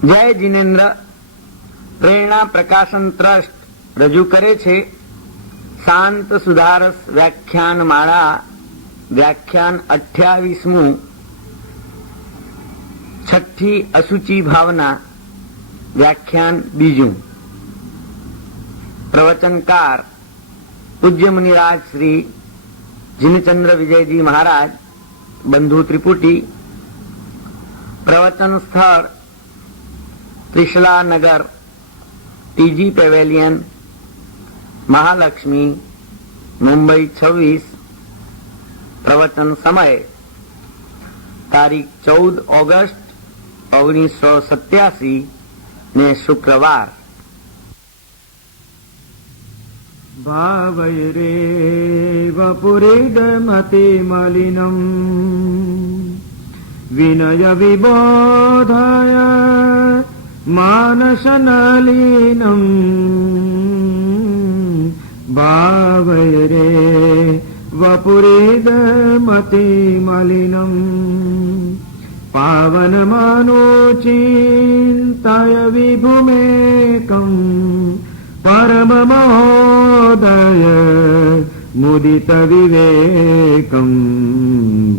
જય જીનેન્દ્ર પ્રેરણા પ્રકાશન ટ્રસ્ટ રજૂ કરે છે શાંત સુધારસ વ્યાખ્યાન માળા વ્યાખ્યાન 28મું છઠ્ઠી અસુચિ ભાવના વ્યાખ્યાન 2. પ્રવચનકાર પૂજ્ય મુનિરાજ શ્રી જીનચંદ્ર વિજયજી મહારાજ, બંધુ ત્રિપુટી. પ્રવચન સ્થળ ત્રિશલા નગર, ટીજી પેવેલિયન, મહાલક્ષ્મી, મુંબઈ 26. પ્રવચન સમય તારીખ 14 ઓગસ્ટ 1987 ને શુક્રવાર. ભાવૈરેવપુરિદમતિ મલિનમ વિનય વિબોધય માનસનલીનમ ભાવૈરે વપુરિદમતિ મલિનમ પાવનમનોચિંતય વિભુમેકમ પરમમહોદય મુદિત વિવેકમ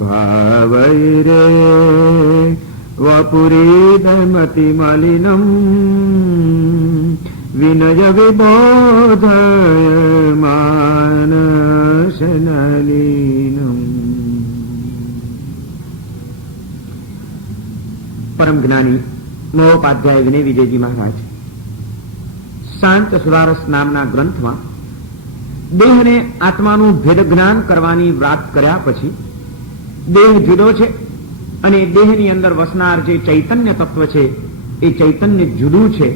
ભાવૈરે વપુરિદમતિ મલિનમ વિનય વિબોધય માનસનલીનમ. પરમ જ્ઞાની મહોપાધ્યાય વિનય વિજયજી મહારાજ શાંત સુધારસ નામના ગ્રંથમાં દેહને આત્માનું ભેદ જ્ઞાન કરવાની વાત કર્યા પછી દેહ જુદો છે અને દેહની અંદર વસનાર જે ચૈતન્ય તત્વ છે એ ચૈતન્ય જુદું છે.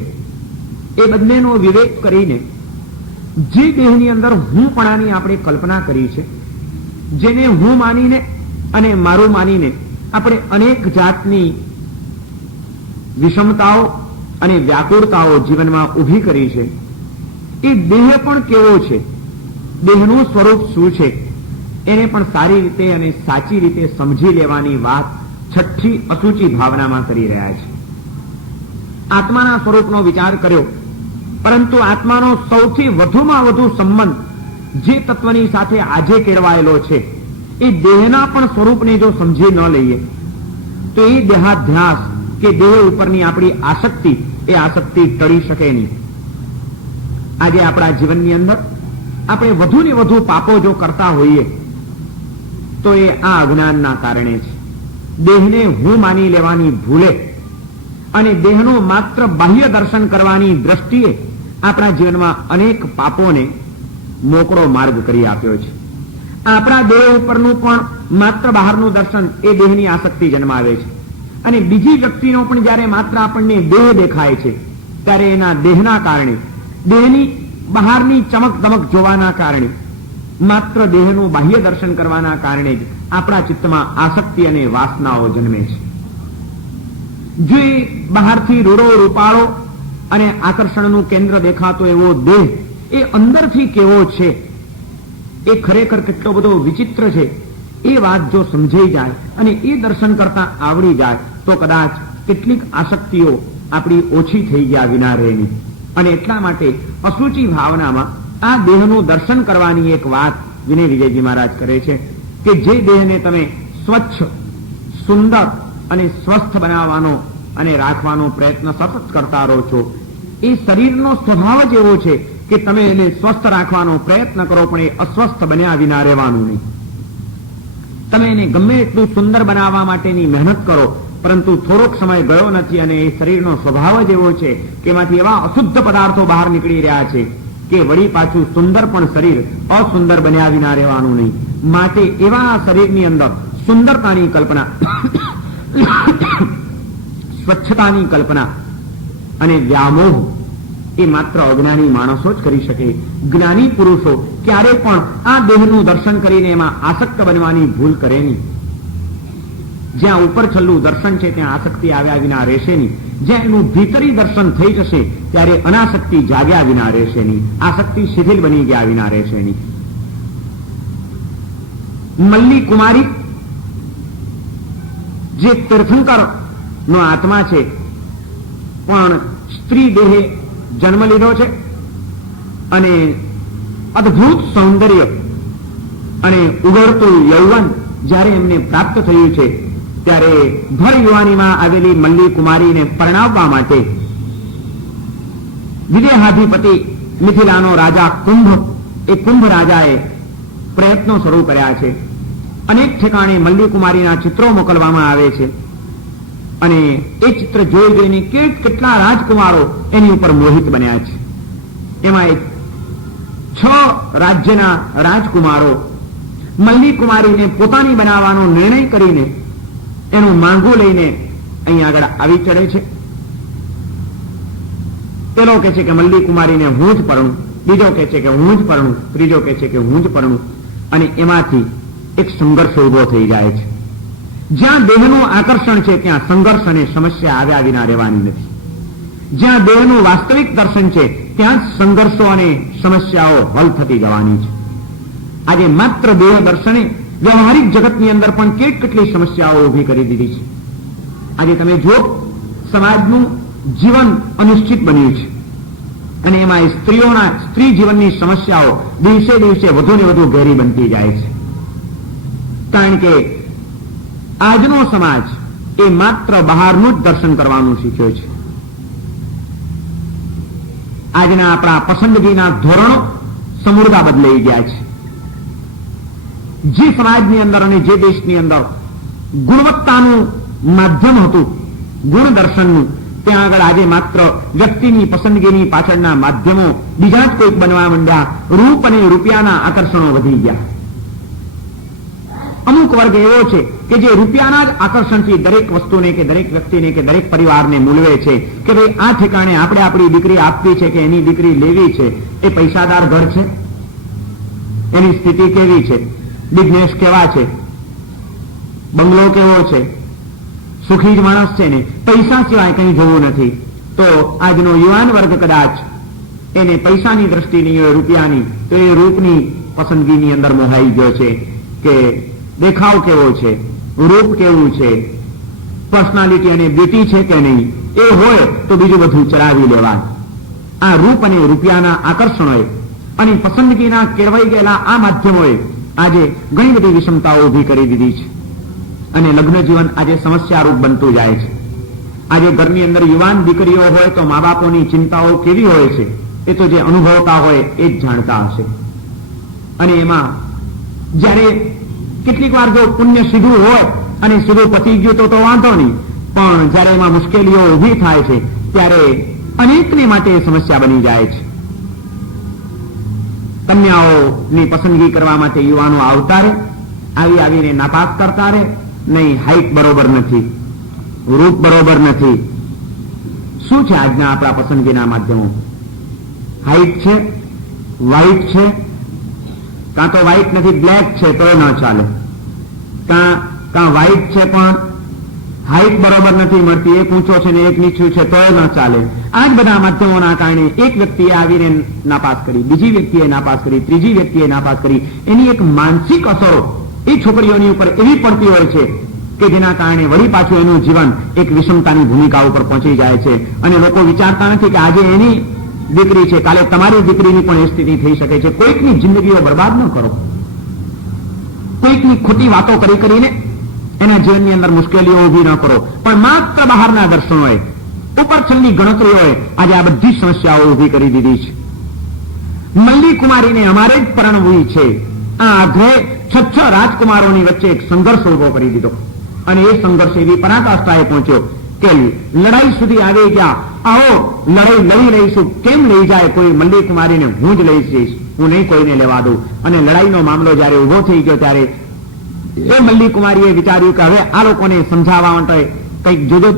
એ બંનેનો વિવેક કરીને જે દેહની અંદર હુંપણાની આપણે કલ્પના કરી છે, જેને હું માનીને અને મારું માનીને આપણે અનેક જાતની વિષમતાઓ અને વ્યાકુળતાઓ જીવનમાં ઊભી કરી છે, એ દેહ પણ કેવો છે, દેહનું સ્વરૂપ શું છે, એને પણ સારી રીતે અને સાચી રીતે સમજી લેવાની વાત છઠ્ઠી અસુચિ ભાવનામાં કરી રહ્યા છે. આત્માના સ્વરૂપનો વિચાર કર્યો, પરંતુ આત્માનો સૌથી વધુમાં વધુ સંબંધ જે તત્વની સાથે આજે કેળવાયેલો છે એ દેહના પણ સ્વરૂપને જો સમજી ન લઈએ તો એ દેહાધ્યાસ કે દેહ ઉપરની આપણી આસક્તિ, એ આસક્તિ ટળી શકે નહીં. આજે આપણા જીવનની અંદર આપણે વધુ ને વધુ પાપો જો કરતા હોઈએ તો એ આ અજ્ઞાનના કારણે છે. દેહને હું માની લેવાની ભૂલે અને દેહનું માત્ર બાહ્ય દર્શન કરવાની દ્રષ્ટિએ આપણા જીવનમાં અનેક પાપોને મોકળો માર્ગ કરી આપ્યો છે. આપણા દેહ ઉપરનું પણ માત્ર બહારનું દર્શન એ દેહની આસક્તિ જન્માવે છે અને બીજી વ્યક્તિનો પણ જ્યારે માત્ર આપણને દેહ દેખાય છે ત્યારે એના દેહના કારણે, દેહની બહારની ચમક દમક જોવાના કારણે, માત્ર દેહનું બાહ્ય દર્શન કરવાના કારણે જ આપણા ચિત્તમાં આસક્તિ અને વાસનાઓ જન્મે છે. જે બહારથી રૂડો રૂપાળો અને આકર્ષણનું કેન્દ્ર દેખાતો એવો દેહ એ અંદરથી કેવો છે, એ ખરેખર કેટલો બધો વિચિત્ર છે, એ વાત જો સમજાઈ જાય અને એ દર્શન કરતા આવડી જાય તો કદાચ કેટલીક આસક્તિઓ આપણી ઓછી થઈ ગયા વિના રહે નહીં. અને એટલા માટે અસુચિ ભાવનામાં આ દેહનું દર્શન કરવાની એક વાત વિનય વિજયજી મહારાજ કરે છે કે જે દેહને તમે સ્વચ્છ, સુંદર અને સ્વસ્થ બનાવવાનો અને રાખવાનો પ્રયત્ન સતત કરતા રહો છો, એ શરીરનો સ્વભાવ જ એવો છે કે તમે એને સ્વસ્થ રાખવાનો પ્રયત્ન કરો પણ એ અસ્વસ્થ બન્યા વિના રહેવાનું નહીં. તમે એને ગમે એટલું સુંદર બનાવવા માટેની મહેનત કરો, પરંતુ થોડોક સમય ગયો નથી અને એ શરીરનો સ્વભાવ જ એવો છે કે એમાંથી એવા અશુદ્ધ પદાર્થો બહાર નીકળી રહ્યા છે કે વળી પાછું સુંદર પણ શરીર અસુંદર બન્યા વિના રહેવાનું નહીં. માટે એવા શરીરની અંદર સુંદરતાની કલ્પના, સ્વચ્છતાની કલ્પના અને વ્યામોહ એ માત્ર અજ્ઞાની માણસો જ કરી શકે. જ્ઞાની પુરુષો ક્યારે પણ આ દેહનું દર્શન કરીને એમાં આસક્ત બનવાની ભૂલ કરે નહીં. જ્યાં ઉપર છલ્લું દર્શન છે ત્યાં આસક્તિ આવ્યા વિના રહેશે નહીં. જ્યાં એનું ભીતરી દર્શન થઈ જશે ત્યારે અનાસક્તિ જાગ્યા વિના રહેશે નહીં, આસક્તિ શિથિલ બની ગયા વિના રહેશે નહીં. મલ્લી કુમારી જે તીર્થંકર નો આત્મા છે પણ સ્ત્રી દેહે જન્મ લીધો છે અને અદ્ભુત સૌંદર્ય અને ઉગડતું યૌવન જ્યારે એમને પ્રાપ્ત થયું છે, ત્યારે ભર યુવાનીમાં આવેલી મલ્લી કુમારીને પરણાવવા માટે વિદેહાધિપતિ મિથિલાનો રાજા કુંભ રાજાએ પ્રયત્નો શરૂ કર્યા છે. અનેક ઠેકાણે મલ્લી કુમારીના ચિત્રો મોકલવામાં આવે છે અને એ ચિત્ર જોઈ જોઈને કેટલા રાજકુમારો એની ઉપર મોહિત બન્યા છે. એમાં 6 રાજ્યના રાજકુમારો મલ્લી કુમારીને પોતાની બનાવવાનો નિર્ણય કરીને એનું માંગું લઈને અહીં આગળ આવી ચડે છે. પેલો કહે છે કે મલ્લી કુમારીને હું જ પરણું, બીજો કહે છે કે હું જ પરણું, ત્રીજો કહે છે કે હું જ પરણું. અને એમાંથી એક સંઘર્ષ ઉભો થઈ જાય છે. જ્યાં દેહનું આકર્ષણ છે ત્યાં સંઘર્ષ અને સમસ્યા આવ્યા વિના રહેવાની નથી. જ્યાં દેહનું વાસ્તવિક દર્શન છે ત્યાં જ સંઘર્ષો અને સમસ્યાઓ હલ થતી જવાની છે. આજે માત્ર દેહ દર્શને વ્યવહારિક જગતની અંદર પણ કેટલી સમસ્યાઓ ઉભી કરી દીધી છે. આજે તમે જુઓ, સમાજનું જીવન અનિશ્ચિત બન્યું છે અને એમાં સ્ત્રી જીવનની સમસ્યાઓ દિવસે દિવસે વધુ ને વધુ ઘેરી બનતી જાય છે. કારણ કે આજનો સમાજ એ માત્ર બહારનું જ દર્શન કરવાનું શીખ્યો છે. આજના આપણા પસંદગીના ધોરણો સમૂળતા બદલાઈ ગયા છે. જે સમાજની અંદર અને જે દેશની અંદર ગુણવત્તાનું માધ્યમ હતું, ગુણ દર્શનનું, ત્યાં આગળ આજે માત્ર વ્યક્તિની પસંદગીની પાછળના માધ્યમો બીજા જ કોઈક બનવા માંડ્યા. રૂપ અને રૂપિયાના આકર્ષણો વધી ગયા. અમુક વર્ગ એવો છે કે જે રૂપિયાના જ આકર્ષણથી દરેક વસ્તુને કે દરેક વ્યક્તિને કે દરેક પરિવારને મૂલવે છે કે ભાઈ આ ઠેકાણે આપણે આપણી દીકરી આપવી છે કે એની દીકરી લેવી છે. એ પૈસાદાર ઘર છે, એની સ્થિતિ કેવી છે, બિઝનેસ કેવા છે, બંગલો કેવો છે, સુખી જ માણસ છે ને, પૈસા સિવાય કંઈ જોવું નથી. તો આજનો યુવાન વર્ગ કદાચ એને પૈસાની દ્રષ્ટિ નહીં હોય, રૂપિયાની, તો એ રૂપની પસંદગીની અંદર મોહાઈ ગયો છે કે દેખાવ કેવો છે, રૂપ કેવું છે, પર્સનાલિટી અને બ્યુટી છે કે નહીં, એ હોય તો બીજું બધું ચલાવી લેવા. આ રૂપ અને રૂપિયાના આકર્ષણોએ અને પસંદગીના કેળવાઈ ગયેલા આ માધ્યમોએ આજે ઘણી બધી વિષમતાઓ ઉભી કરી દીધી છે અને લગ્ન જીવન આજે સમસ્યારૂપ બનતું જાય છે. આજે ઘરની અંદર યુવાન દીકરીઓ હોય તો મા બાપોની ચિંતાઓ કેવી હોય છે એ તો જે અનુભવતા હોય એ જ જાણતા હશે. અને એમાં જ્યારે કેટલીક વાર જો પુણ્ય સીધું હોય અને સીધું પતી ગયું તો વાંધો નહીં, પણ જ્યારે એમાં મુશ્કેલીઓ ઉભી થાય છે ત્યારે અનેકને માટે સમસ્યા બની જાય છે. કન્યાઓની પસંદગી કરવા માટે યુવાનો આવતા રહે, આવીને નાપાસ કરતા રહે. નહીં, હાઈટ બરોબર નથી, રૂપ બરોબર નથી. શું છે આજના આપણા પસંદગીના માધ્યમો? હાઈટ છે, વ્હાઈટ છે, કાં તો વ્હાઈટ નથી બ્લેક છે તો ન ચાલે, કાં વ્હાઈટ છે પણ હાઈટ બરોબર નથી મળતી, એક ઊંચો છે ને એક નીચું છે તો ન ચાલે. આ જ બધા માધ્યમોના કારણે એક વ્યક્તિએ આવીને નાપાસ કરી, બીજી વ્યક્તિએ નાપાસ કરી, ત્રીજી વ્યક્તિએ નાપાસ કરી. એની એક માનસિક અસરો એ છોકરીઓની ઉપર એવી પડતી હોય છે કે જેના કારણે વળી પાછું એનું જીવન એક વિષમતાની ભૂમિકા ઉપર પહોંચી જાય છે. અને લોકો વિચારતા નથી કે આજે એની દીકરી છે, કાલે તમારી દીકરીની પણ એ સ્થિતિ થઈ શકે છે. કોઈકની જિંદગીઓ બરબાદ ન કરો, કોઈકની ખોટી વાતો કરીને એના જીવનની અંદર મુશ્કેલીઓ ઉભી ન કરો. પણ માત્ર બહારના દર્શનોએ, ઉપરછલ્લી ગણતરીઓએ આજે આ બધી સમસ્યાઓ ઉભી કરી દીધી છે. મલ્લી કુમારીને અમારે જ પરણવી છે, આ આઘે 6 રાજકુમારોની વચ્ચે એક સંઘર્ષ ઉભો કરી દીધો અને એ સંઘર્ષ એવી પરાકાષ્ઠાએ પહોંચ્યો કે લડાઈ સુધી આવી ગયા. આવો લડાઈ લડી લઈશું. કેમ લઈ જાય કોઈ? મલ્લી કુમારીને હું જ લઈ જઈશ, હું નહીં કોઈને લેવા દઉં. અને લડાઈનો મામલો જયારે ઉભો થઈ ગયો ત્યારે એ મલ્લી કુમારીએ વિચાર્યું કે હવે આ લોકોને સમજાવવા માટે કંઈક જુદો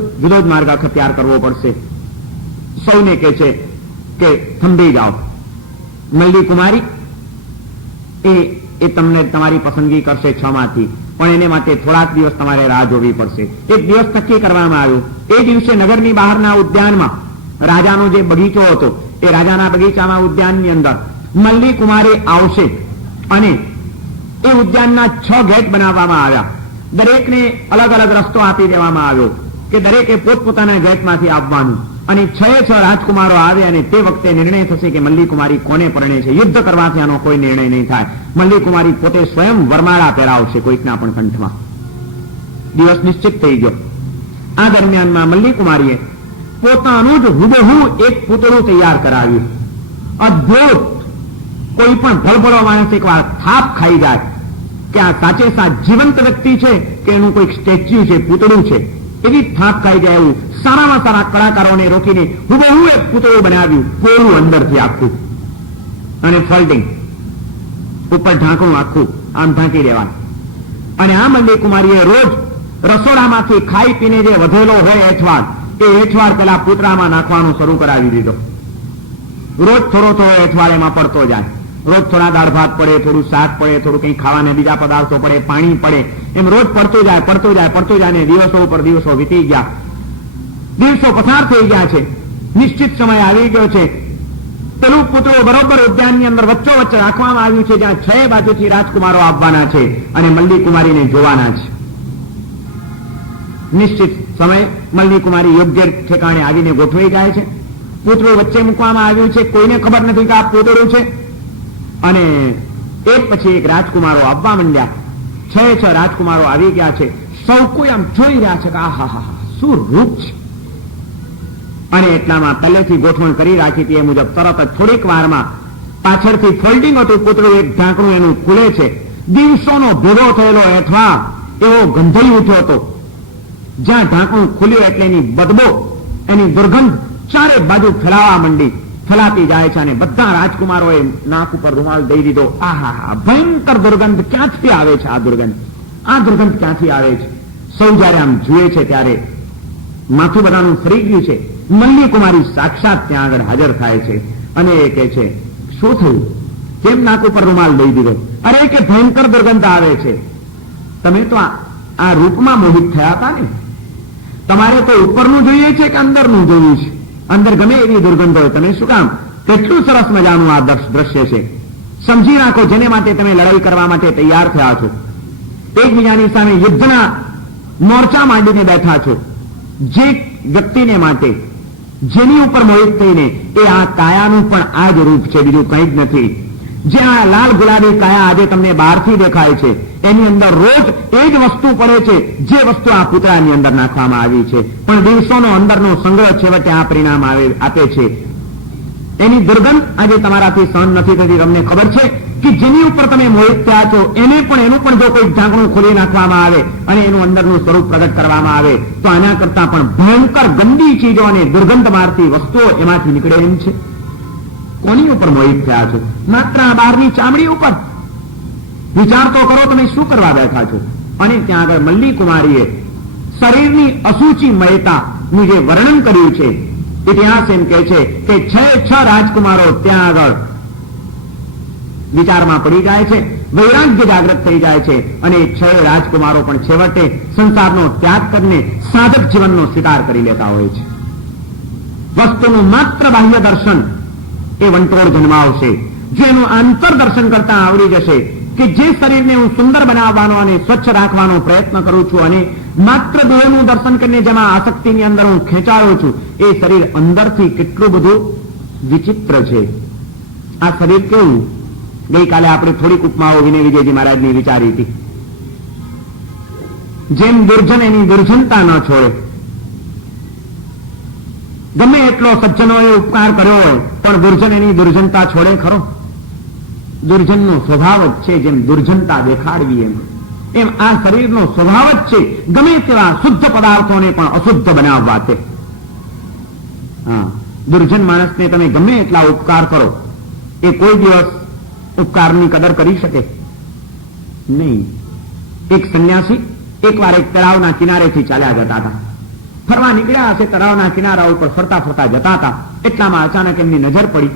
જ માર્ગ અખત્યાર કરવો પડશે. સૌને કહે છે કે થંભી જાઓ. મલ્લી કુમારી એ તમને તમારી પસંદગી કરશે 6 માંથી, પણ એને માટે થોડાક દિવસ તમારે રાહ જોવી પડશે. એક દિવસ નક્કી કરવામાં આવ્યું. એ દિવસે નગરની બહારના ઉદ્યાનમાં રાજાનો જે બગીચો હતો એ રાજાના બગીચામાં ઉદ્યાનની અંદર મલ્લી કુમારી આવશે અને એ ઉદ્યાનના 6 ગેટ બનાવવામાં આવ્યા. દરેકને અલગ અલગ રસ્તો આપી દેવામાં આવ્યો કે દરેકે પોતપોતાના ગેટમાંથી આવવાનું. અને 6 રાજકુમારો આવે અને તે વખતે નિર્ણય થશે કે મલ્લી કુમારી કોને પરણે છે. યુદ્ધ કરવાથી આનો કોઈ નિર્ણય નહીં થાય. મલ્લી કુમારી પોતે સ્વયં વરમાળા પહેરાવશે કોઈકના પણ કંઠમાં. દિવસ નિશ્ચિત થઈ ગયો. આ દરમિયાનમાં મલ્લી કુમારીએ પોતાનું જ હુબહુ એક પૂતળું તૈયાર કરાવ્યું. અદ્ભુત! કોઈ પણ ભલભલો માણસ એકવાર થાપ ખાઈ જાય કે આ સાચે સાચ જીવંત વ્યક્તિ છે કે એનું કોઈક સ્ટેચ્યુ છે, પૂતળું છે, એવી થાપ ખાઈ જાય એવું સારામાં સારા કલાકારોને રોકીને હુબહુ એક પૂતળું બનાવ્યું, કોરું અંદરથી આખું અને ફોલ્ડિંગ, ઉપર ઢાંકણું આખું આમ ઢાંકી દેવાનું. અને આ મલ્લી કુમારીએ રોજ રસોડામાંથી ખાઈ પીને જે વધેલો હોય એઠવાડ, એ એઠવાડ પેલા પૂતળામાં નાખવાનું શરૂ કરાવી દીધો. રોજ થોડો થોડો એઠવાડ એમાં પડતો જાય. રોજ થોડા દાળ ભાત પડે, થોડું શાક પડે, થોડું કંઈ ખાવાના બીજા પદાર્થો પડે, પાણી પડે, એમ રોજ પડતો જાય પડતો જાય પડતો જાય. અને દિવસો ઉપર દિવસો વીતી ગયા. દિવસો પસાર થઈ ગયા છે. નિશ્ચિત સમય આવી ગયો છે. પેલું પૂતળું બરોબર ઉદ્યાનની અંદર વચ્ચોવચ્ચ રાખવામાં આવ્યું છે, જ્યાં 6 બાજુથી રાજકુમારો આવવાના છે અને મલ્લી કુમારીને જોવાના છે. નિશ્ચિત સમય મલ્લી કુમારી યોગ્ય ઠેકાણે આવીને ગોઠવાઈ જાય છે. પૂતળું વચ્ચે મૂકવામાં આવ્યું છે. કોઈને ખબર નથી કે આ પૂતળું છે. અને એક પછી એક રાજકુમારો આવવા માંડ્યા. 6 રાજકુમારો આવી ગયા છે. સૌ કોઈ આમ જોઈ રહ્યા છે કે આહા, શું રૂપ છે. અને એટલામાં પહેલેથી ગોઠવણ કરી રાખી હતી એ મુજબ તરત જ થોડીક વારમાં પાછળથી ફોલ્ડિંગ હતું પૂતળું, એક ઢાંકણું એનું ખુલે છે. દિવસોનો ભેગો થયેલો એઠવા એવો ગંધાઈ ઉઠ્યો હતો. જ્યાં ઢાંકણું ખુલ્યું એટલે એની બદબો, એની દુર્ગંધ ચારે બાજુ ફેલાવા માંડી, ફેલાતી જાય છે. અને બધા રાજકુમારોએ નાક ઉપર રૂમાલ દઈ દીધો. આહા, ભયંકર દુર્ગંધ ક્યાંથી આવે છે? આ દુર્ગંધ ક્યાંથી આવે છે? સૌ જયારે આમ જુએ છે ત્યારે માથું બધાનું ફરી ગયું છે. મલ્લી કુમારી સાક્ષાત ત્યાં આગળ હાજર થાય છે અને એ કહે છે, શું થયું? કેમ નાક ઉપર રૂમાલ દઈ દીધો? અરે કે ભયંકર દુર્ગંધ આવે છે. તમે તો આ રૂપમાં મોહિત થયા હતા ને. તમારે તો ઉપરનું જોઈએ છે કે અંદરનું જોયું છે? અંદર ગમે એવી દુર્ગંધ હોય, તમે શું કામ? કેટલું સરસ મજાનું આ દ્રશ્ય છે. સમજી રાખો, જેને માટે તમે લડાઈ કરવા માટે તૈયાર થયા છો, એકબીજાની સામે યુદ્ધના મોરચા માંડીને બેઠા છો, જે વ્યક્તિને માટે જેની ઉપર મોહિત થઈને, એ આ કાયાનું પણ આ જ રૂપ છે, બીજું કંઈ જ નથી. જે આ લાલ ગુલાબી કાયા આજે તમને બહારથી દેખાય છે, એની અંદર રોજ એ જ વસ્તુ પડે છે જે વસ્તુ આ પૂતળાની અંદર નાખવામાં આવી છે. પણ દિવસોનો અંદરનો સંગ્રહ છેવટે આ પરિણામ આપે છે. એની દુર્ગંધ આજે તમારાથી સહન નથી થતી. તમને ખબર છે કે જેની ઉપર તમે મોહિત થયા છો એનું પણ જો કોઈ ઢાંકણું ખોલી નાખવામાં આવે અને એનું અંદરનું સ્વરૂપ પ્રગટ કરવામાં આવે તો આના કરતા પણ ભયંકર ગંદી ચીજો અને દુર્ગંધ મારતી વસ્તુઓ એમાંથી નીકળે એમ છે. કોની ઉપર મોહિત થયા છો? માત્ર આ બહારની ચામડી ઉપર. વિચાર તો કરો, તમે શું કરવા બેઠા છો? અને ત્યાં આગળ મલ્લી કુમારીએ શરીરની અસુચિમયતાનું જે વર્ણન કર્યું છે, ઇતિહાસ એમ કહે છે કે 6 રાજકુમારો ત્યાં આગળ વિચારમાં પડી જાય છે, વૈરાગ્ય જાગૃત થઈ જાય છે. અને 6 રાજકુમારો પણ છેવટે સંસારનો ત્યાગ કરીને સાધક જીવનનો સ્વીકાર કરી લેતા હોય છે. વસ્તુનું માત્ર બાહ્ય દર્શન એ વંટોળ જન્માવશે. જો એનું આંતર દર્શન કરતા આવડી જશે કે જે શરીરને હું સુંદર બનાવવાનો અને સ્વચ્છ રાખવાનો પ્રયત્ન કરું છું અને માત્ર દેહનું દર્શન કરીને જેમાં આસક્તિની અંદર હું ખેંચાયો છું, એ શરીર અંદરથી કેટલું બધું વિચિત્ર છે. આ શરીર કેવું? ગઈકાલે આપણે થોડીક ઉપમાઓ વિનય વિજયજી મહારાજની વિચારી હતી. જેમ દુર્જન એની દુર્જનતા ન છોડે, ગમે એટલો સજ્જનોએ ઉપકાર કર્યો હોય પણ દુર્જન એની દુર્જનતા છોડે ખરો? દુર્જનનો સ્વભાવ જ છે જેમ દુર્જનતા દેખાડવી એમ આ શરીરનો સ્વભાવ જ છે ગમે તેવા શુદ્ધ પદાર્થોને પણ અશુદ્ધ બનાવવા છે. દુર્જન માણસને તમે ગમે એટલા ઉપકાર કરો, એ કોઈ દિવસ ઉપકારની કદર કરી શકે નહીં. એક સંન્યાસી એકવાર એક તળાવના કિનારેથી ચાલ્યા જતા હતા. ફરવા નીકળ્યા હશે, તળાવના કિનારા ઉપર ફરતા ફરતા જતા હતા. એટલામાં અચાનક એમની નજર પડી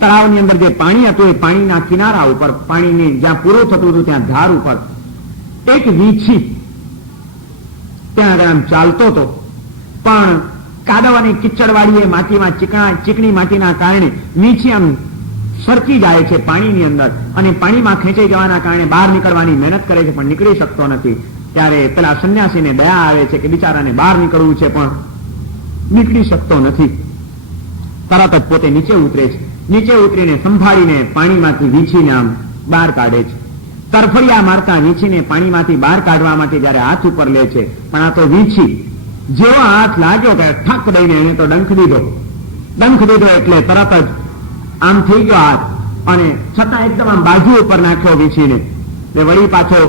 તળાવની અંદર જે પાણી હતું એ પાણીના કિનારા ઉપર, પાણીને જ્યાં પૂરું થતું હતું ત્યાં ધાર ઉપર એક વીછી ત્યાં આગળ આમ ચાલતો હતો. પણ કાદવ અને કિચડવાળી એ માટીમાં ચીકણી માટીના કારણે વીછી આમ સરકી જાય છે પાણીની અંદર અને પાણીમાં ખેંચાઈ જવાના કારણે બહાર નીકળવાની મહેનત કરે છે પણ નીકળી શકતો નથી. ત્યારે પેલા સંન્યાસીને દયા આવે છે કે બિચારાને બહાર નીકળવું છે પણ નીકળી શકતો નથી. તરત જ પોતે નીચે ઉતરે છે. નીચે ઉતરીને સંભાળીને પાણીમાંથી વીંછીને આમ બહાર કાઢે છે. તરફડિયા મારતા વીંછીને પાણીમાંથી બહાર કાઢવા માટે જયારે હાથ ઉપર લે છે, પણ આ તો વીંછી જેવો હાથ લાગ્યો કે ઠક દઈને એને તો ડંખ દીધો. ડંખ દીધો એટલે તરત જ આમ થઈ ગયો હાથ, અને છતાં એકદમ આમ બાજુ ઉપર નાખ્યો વીંછીને. વળી પાછો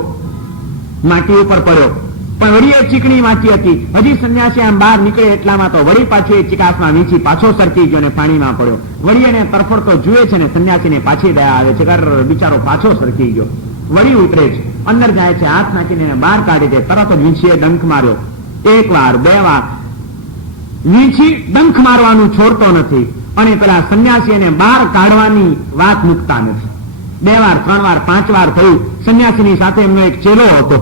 માટી ઉપર પડ્યો, પણ વળી એ ચીકણી માટી હતી. હજી સંન્યાસી આમ બહાર નીકળે એટલામાં તો વળી પાછી એ ચિકાસમાં વીંછી પાછો સરકી ગયો અને પાણીમાં પડ્યો. વળી એને તરફડતો જુએ છે ને સંન્યાસીને પાછી દયા આવે છે, બિચારો પાછો સરકી ગયો. વળી ઉતરે છે, અંદર જાય છે, હાથ નાખીને એને બહાર કાઢી દે. તરત જ વીંછીએ ડંખ માર્યો. એક વાર, બે વાર. વીંછી ડંખ મારવાનું છોડતો નથી અને પેલા સંન્યાસી એને બહાર કાઢવાની વાત મૂકતા નથી. 2 વાર, 3 વાર, 5 વાર થયું. સંન્યાસીની સાથે એમનો એક ચેલો હતો.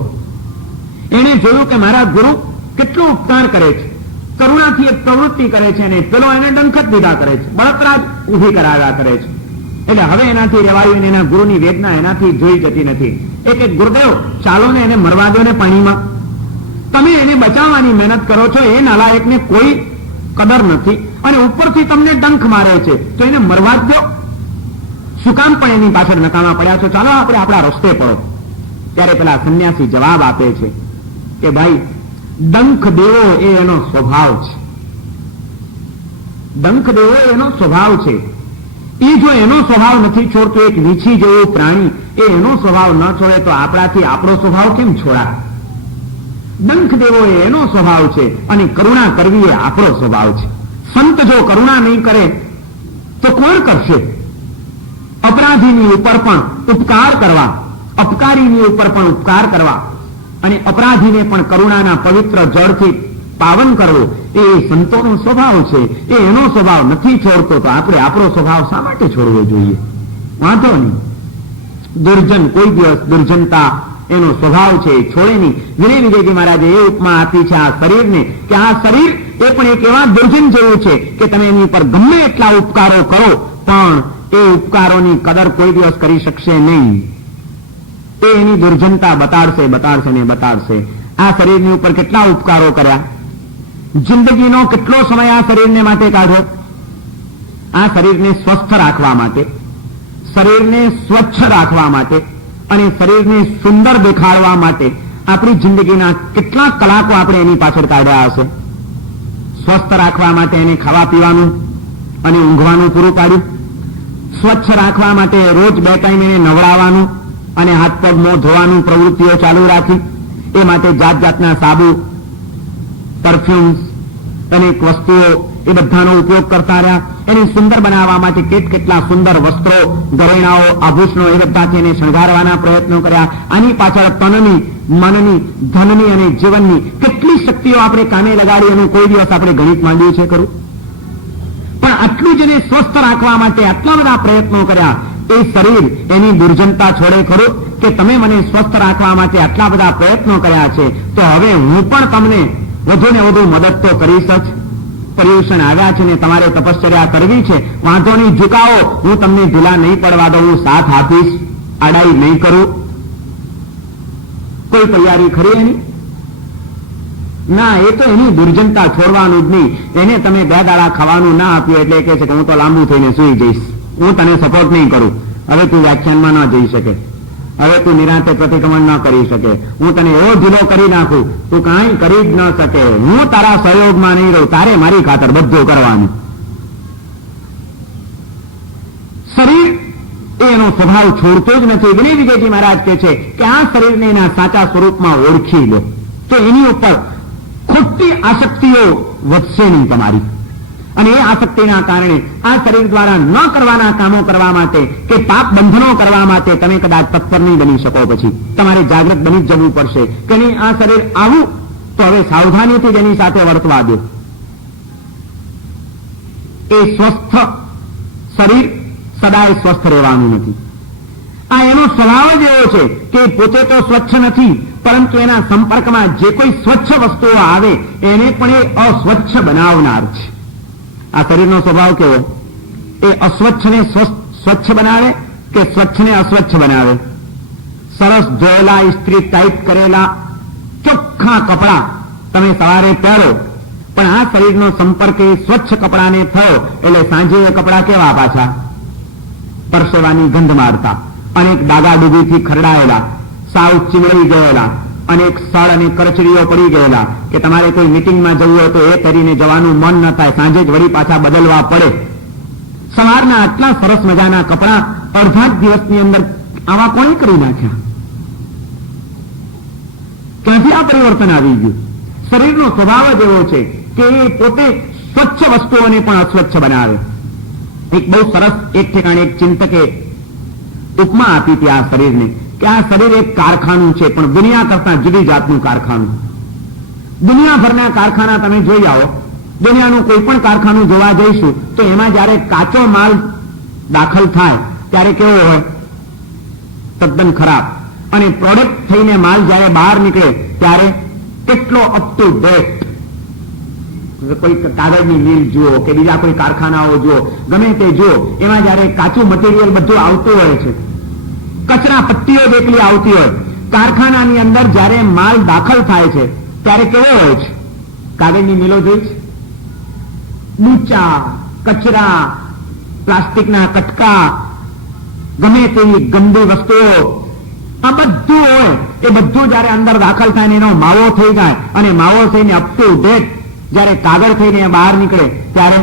એને જોયું કે મારા ગુરુ કેટલો ઉપકાર કરે છે, કરુણાથી એક પ્રવૃત્તિ કરે છે, અને પેલો એને ડંખ જ દીધા કરે છે, બળતરા જ ઉભી કરાવ્યા કરે છે. એટલે હવે એનાથી રેવાયું, એના ગુરુની વેદના એનાથી જોઈ જતી નથી. એક ગુરુદેવ, ચાલો ને એને મરવા દો ને પાણીમાં. તમે એને બચાવવાની મહેનત કરો છો, એ નાલાયકને કોઈ કદર નથી, અને ઉપરથી તમને ડંખ મારે છે, તો એને મરવા જ દો. શું કામ પણ એની પાછળ નકામા પડ્યા છો? ચાલો આપણે આપણા રસ્તે પડો. ત્યારે પેલા સંન્યાસી જવાબ આપે છે કે ભાઈ, ડંખ દેવો એ એનો સ્વભાવ છે. ડંખ દેવો એનો સ્વભાવ છે. એ જો એનો સ્વભાવ નથી છોડતો, એક વીંછી જેવું પ્રાણી એ એનો સ્વભાવ ન છોડે તો આપણાથી આપણો સ્વભાવ કેમ છોડાય? ડંખ દેવો એ એનો સ્વભાવ છે, અને કરુણા કરવી એ આપણો સ્વભાવ છે. સંત જો કરુણા નહીં કરે તો કોણ કરશે? અપરાધીની ઉપર પણ ઉપકાર કરવા, અપકારીની ઉપર પણ ઉપકાર કરવા, અને અપરાધીને પણ કરુણાના પવિત્ર જળથી પાવન કરવો એ સંતોનો સ્વભાવ છે. એ એનો સ્વભાવ નથી છોડતો તો આપણે આપણો સ્વભાવ શા માટે છોડવો જોઈએ? વાંધો નહીં. દુર્જન કોઈ દિવસ દુર્જનતા એનો સ્વભાવ છે, છોડે નહીં. વિનય વિજયજી મહારાજે એ ઉપમા આપી છે આ શરીરને, કે આ શરીર એ પણ એક એવા દુર્જન જેવું છે કે તમે એની પર ગમે એટલા ઉપકારો કરો પણ એ ઉપકારોની કદર કોઈ દિવસ કરી શકશે નહીં. એ એની દુર્જનતા બતાડશે, બતાડશે ને બતાડશે. આ શરીરની ઉપર કેટલા ઉપકારો કર્યા, જિંદગીનો કેટલો સમય આ શરીરને માટે કાઢ્યો. આ શરીરને સ્વસ્થ રાખવા માટે, શરીરને સ્વચ્છ રાખવા માટે અને શરીરને સુંદર દેખાડવા માટે આપણી જિંદગીના કેટલા કલાકો આપણે એની પાછળ કાઢ્યા હશે. સ્વસ્થ રાખવા માટે એને ખાવા પીવાનું અને ઊંઘવાનું પૂરું પાડ્યું. સ્વચ્છ રાખવા માટે રોજ 2 ટાઈમ એને નવડાવવાનું અને હાથ પગ મોં ધોવાનું પ્રવૃત્તિઓ ચાલુ રાખી. એ માટે જાત જાતના સાબુ, પરફ્યુમ્સ, અનેક વસ્તુઓ એ બધાનો ઉપયોગ કરતા રહ્યા. એને સુંદર બનાવવા માટે કેટલા સુંદર વસ્ત્રો, ઘરેણાઓ, આભૂષણો એ બધાથી એને શણગારવાના પ્રયત્નો કર્યા. આની પાછળ તનની, મનની, ધનની અને જીવનની કેટલી શક્તિઓ આપણે કામે લગાડી એનું કોઈ દિવસ આપણે ગણિત માંડ્યું છે ખરું? પણ આટલું જ એને સ્વસ્થ રાખવા માટે આટલા બધા પ્રયત્નો કર્યા. એ શરીર એની દુર્જનતા છોડે ખરું? કે તમે મને સ્વસ્થ રાખવા માટે આટલા બધા પ્રયત્નો કર્યા છે, તો હવે હું પણ તમને વધુ ને વધુ મદદ તો કરીશ જ. પર્યુષણ આવ્યા છે ને તમારે તપશ્ચર્યા કરવી છે, વાંધો નહીં, ઝુકાવો, હું તમને ઢીલા નહીં પડવા દઉં, હું સાથ આપીશ, આડાઈ નહીં કરું. કોઈ તૈયારી ખરી એની? ના, એ તો એની દુર્જનતા છોડવાનું જ નહીં. એને તમે 2 દાડા ખાવાનું ના આપ્યું એટલે કહે છે કે હું તો લાંબુ થઈને સૂઈ જઈશ, હું તને સપોર્ટ નહીં કરું. હવે તું વ્યાખ્યાનમાં ન જઈ શકે, હવે તું નિરાંતે પ્રતિક્રમણ ન કરી શકે, હું તને એવો ઢીલો કરી નાખું, તું કાંઈ કરી જ ન શકે, હું તારા સહયોગમાં નહીં રહું, તારે મારી ખાતર બધું કરવાનું. શરીર એનો સ્વભાવ છોડતો જ નથી. વિનય વિજયજી મહારાજ કહે છે કે આ શરીરને એના સાચા સ્વરૂપમાં ઓળખી લો તો એની ઉપર ખોટી આસક્તિઓ વધશે નહીં તમારી. અને એ આસક્તિના કારણે આ શરીર દ્વારા ન કરવાના કામો કરવા માટે કે પાપ બંધનો કરવા માટે તમે કદાચ તત્પર નહીં બની શકો. પછી તમારે જાગૃત બની જ જવું પડશે કે નહીં, આ શરીર આવું તો હવે સાવધાનીથી જ એની સાથે વર્તવા દો. એ સ્વસ્થ શરીર સદાય સ્વસ્થ રહેવાનું નથી. આ એનો સ્વભાવ જ એવો છે કે પોતે તો સ્વચ્છ નથી, પરંતુ એના સંપર્કમાં જે કોઈ સ્વચ્છ વસ્તુઓ આવે એને પણ એ અસ્વચ્છ બનાવનાર છે. આ શરીરનો સ્વભાવ કેવો? એ અસ્વચ્છને સ્વચ્છ બનાવે કે સ્વચ્છને અસ્વચ્છ બનાવે? સરસ ધોયેલા, ઇસ્ત્રી ટાઈટ કરેલા ચોખ્ખા કપડા તમે સવારે પહેરો પણ આ શરીરનો સંપર્ક એ સ્વચ્છ કપડાને થયો એટલે સાંજે એ કપડા કેવા પાછા પરસેવાની ગંધ મારતા, અનેક ડાગાડુગીથી ખરડાયેલા, સાવ ચીમળી ગયેલા, અનેક સળ અને કરચડીઓ પડી ગયેલા કે તમારે કોઈ મિટિંગમાં જવું હોય તો એ પહેરીને જવાનું મન ન થાય, સાંજે જ વળી પાછા બદલવા પડે. સવારના આટલા સરસ મજાના કપડા અડધા જ દિવસની અંદર આવા કોણે કરી નાખ્યા? ક્યાંથી આ પરિવર્તન આવી ગયું? શરીરનો સ્વભાવ જ એવો છે કે એ પોતે સ્વચ્છ વસ્તુઓને પણ અસ્વચ્છ બનાવે. એક બહુ સરસ એક ઠેકાણે એક ચિંતકે ઉપમા આપી હતી આ શરીરને કે આ શરીર એક કારખાનું છે, પણ દુનિયા કરતા જુદી જાતનું કારખાનું. દુનિયાભરના કારખાના તમે જોઈ આવો, દુનિયાનું કોઈ પણ કારખાનું જોવા જઈશું તો એમાં જયારે કાચો માલ દાખલ થાય ત્યારે કેવો હોય? તદ્દન ખરાબ. અને પ્રોડક્ટ થઈને માલ જયારે બહાર નીકળે ત્યારે કેટલો અપ ટુ ડેટ. કોઈ કાગળની મિલ જુઓ કે બીજા કોઈ કારખાનાઓ જુઓ, ગમે તે જુઓ, એમાં જયારે કાચું મટીરિયલ બધું આવતું હોય છે, કચરા પટ્ટીઓ જેટલી આવતી હોય, કારખાનાની અંદર જયારે માલ દાખલ થાય છે ત્યારે કેવો હોય છે? કાગળની મિલો જોઈ છે? ડૂચા, કચરા, પ્લાસ્ટિકના કટકા, ગમે તેવી ગંદી વસ્તુઓ, આ બધું હોય. એ બધું જયારે અંદર દાખલ થાય ને એનો માવો થઈ જાય અને માવો થઈને અપ ટુ ડેટ જયારે કાગળ થઈને બહાર નીકળે ત્યારે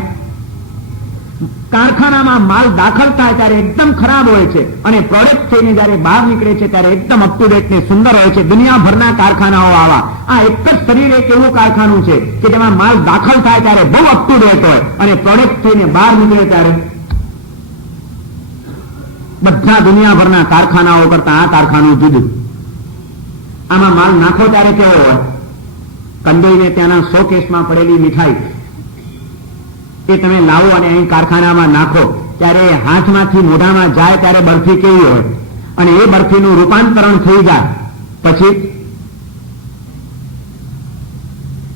કારખાનામાં માલ દાખલ થાય ત્યારે એકદમ ખરાબ હોય છે અને પ્રોડક્ટ થઈને જયારે બહાર નીકળે છે ત્યારે એકદમ અપ ટુ ડેટ ને સુંદર હોય છે. દુનિયાભરના કારખાનાઓ આવા. આ એક જ શરીર એક એવું કારખાનું છે કે જેમાં માલ દાખલ થાય ત્યારે બહુ અપ ટુ ડેટ હોય અને પ્રોડક્ટ થઈને બહાર નીકળે ત્યારે બધા દુનિયાભરના કારખાનાઓ કરતા આ કારખાનું જુદું. આમાં માલ નાખો ત્યારે કેવો હોય? કંદોઈને ત્યાંના 100 કેસમાં પડેલી મીઠાઈ એ તમે લાવો અને અહીં કારખાનામાં નાખો ત્યારે હાથમાંથી મોઢામાં જાય ત્યારે બરફી કેવી હોય? અને એ બરફીનું રૂપાંતરણ થઈ જાય પછી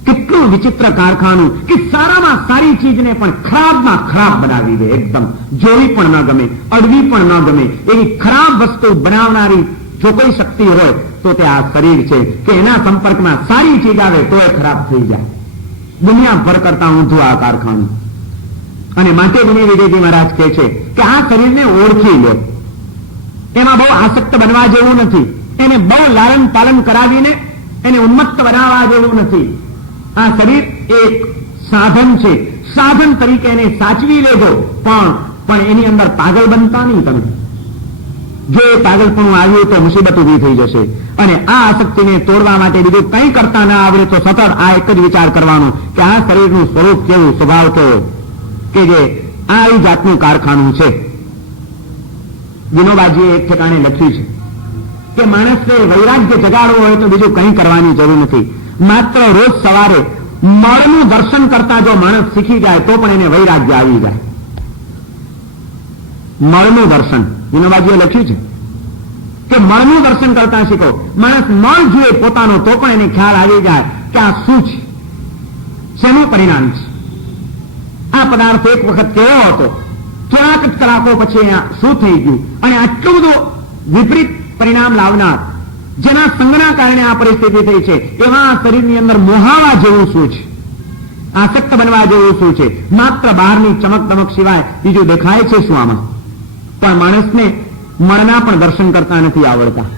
કેટલું વિચિત્ર કારખાનું કે સારામાં સારી ચીજને પણ ખરાબમાં ખરાબ બનાવી દે. એકદમ જોવી પણ ન ગમે, અડવી પણ ન ગમે એવી ખરાબ વસ્તુ બનાવનારી જો કોઈ શક્તિ હોય તો તે આ શરીર છે કે એના સંપર્કમાં સારી ચીજ આવે તો એ ખરાબ થઈ જાય. દુનિયાભર કરતા ઊંધું આ કારખાનું. અને માટે ગુણી વિજયજી મહારાજ કહે છે કે આ શરીરને ઓળખી લો. એમાં બહુ આસક્ત બનવા જેવું નથી, એને બહુ લાલન પાલન કરાવીને એને ઉન્મત્ત બનાવવા જેવું નથી. આ શરીર એક સાધન છે, સાધન તરીકે એને સાચવી લેજો, પણ એની અંદર પાગલ બનતા નહીં તમે. જો એ પાગલપણું આવ્યું તો મુસીબત ઉભી થઈ જશે. અને આ આસક્તિને તોડવા માટે બીજું કંઈ કરતા ના આવડે તો સતત આ એક જ વિચાર કરવાનો કે આ શરીરનું સ્વરૂપ કેવું, સ્વભાવ કેવો, કે જે આ જાતનું કારખાનું છે. વિનોબાજીએ એક ઠેકાણે લખ્યું છે કે માણસને વૈરાગ્ય જગાડવો હોય તો બીજું કંઈ કરવાની જરૂર નથી. માત્ર રોજ સવારે મળનું દર્શન કરતા જો માણસ શીખી જાય તો પણ એને વૈરાગ્ય આવી જાય. મળનું દર્શન વિનોબાજીએ લખ્યું છે કે મળનું દર્શન કરતા શીખો. માણસ મળ જુએ પોતાનો તો પણ એને ખ્યાલ આવી જાય કે આ શું છે, શેનું પરિણામ છે. આ પદાર્થ એક વખત કેવો હતો, થોડાક જ કલાકો પછી શું થઈ ગયું, અને આટલું બધું વિપરીત પરિણામ લાવનાર જેના સંગના કારણે આ પરિસ્થિતિ થઈ છે એવા આ શરીરની અંદર મોહાવા જેવું શું છે, આસક્ત બનવા જેવું શું છે. માત્ર બહારની ચમક દમક સિવાય બીજું દેખાય છે શું આમાં? પણ માણસને મળના પણ દર્શન કરતા નથી આવડતા.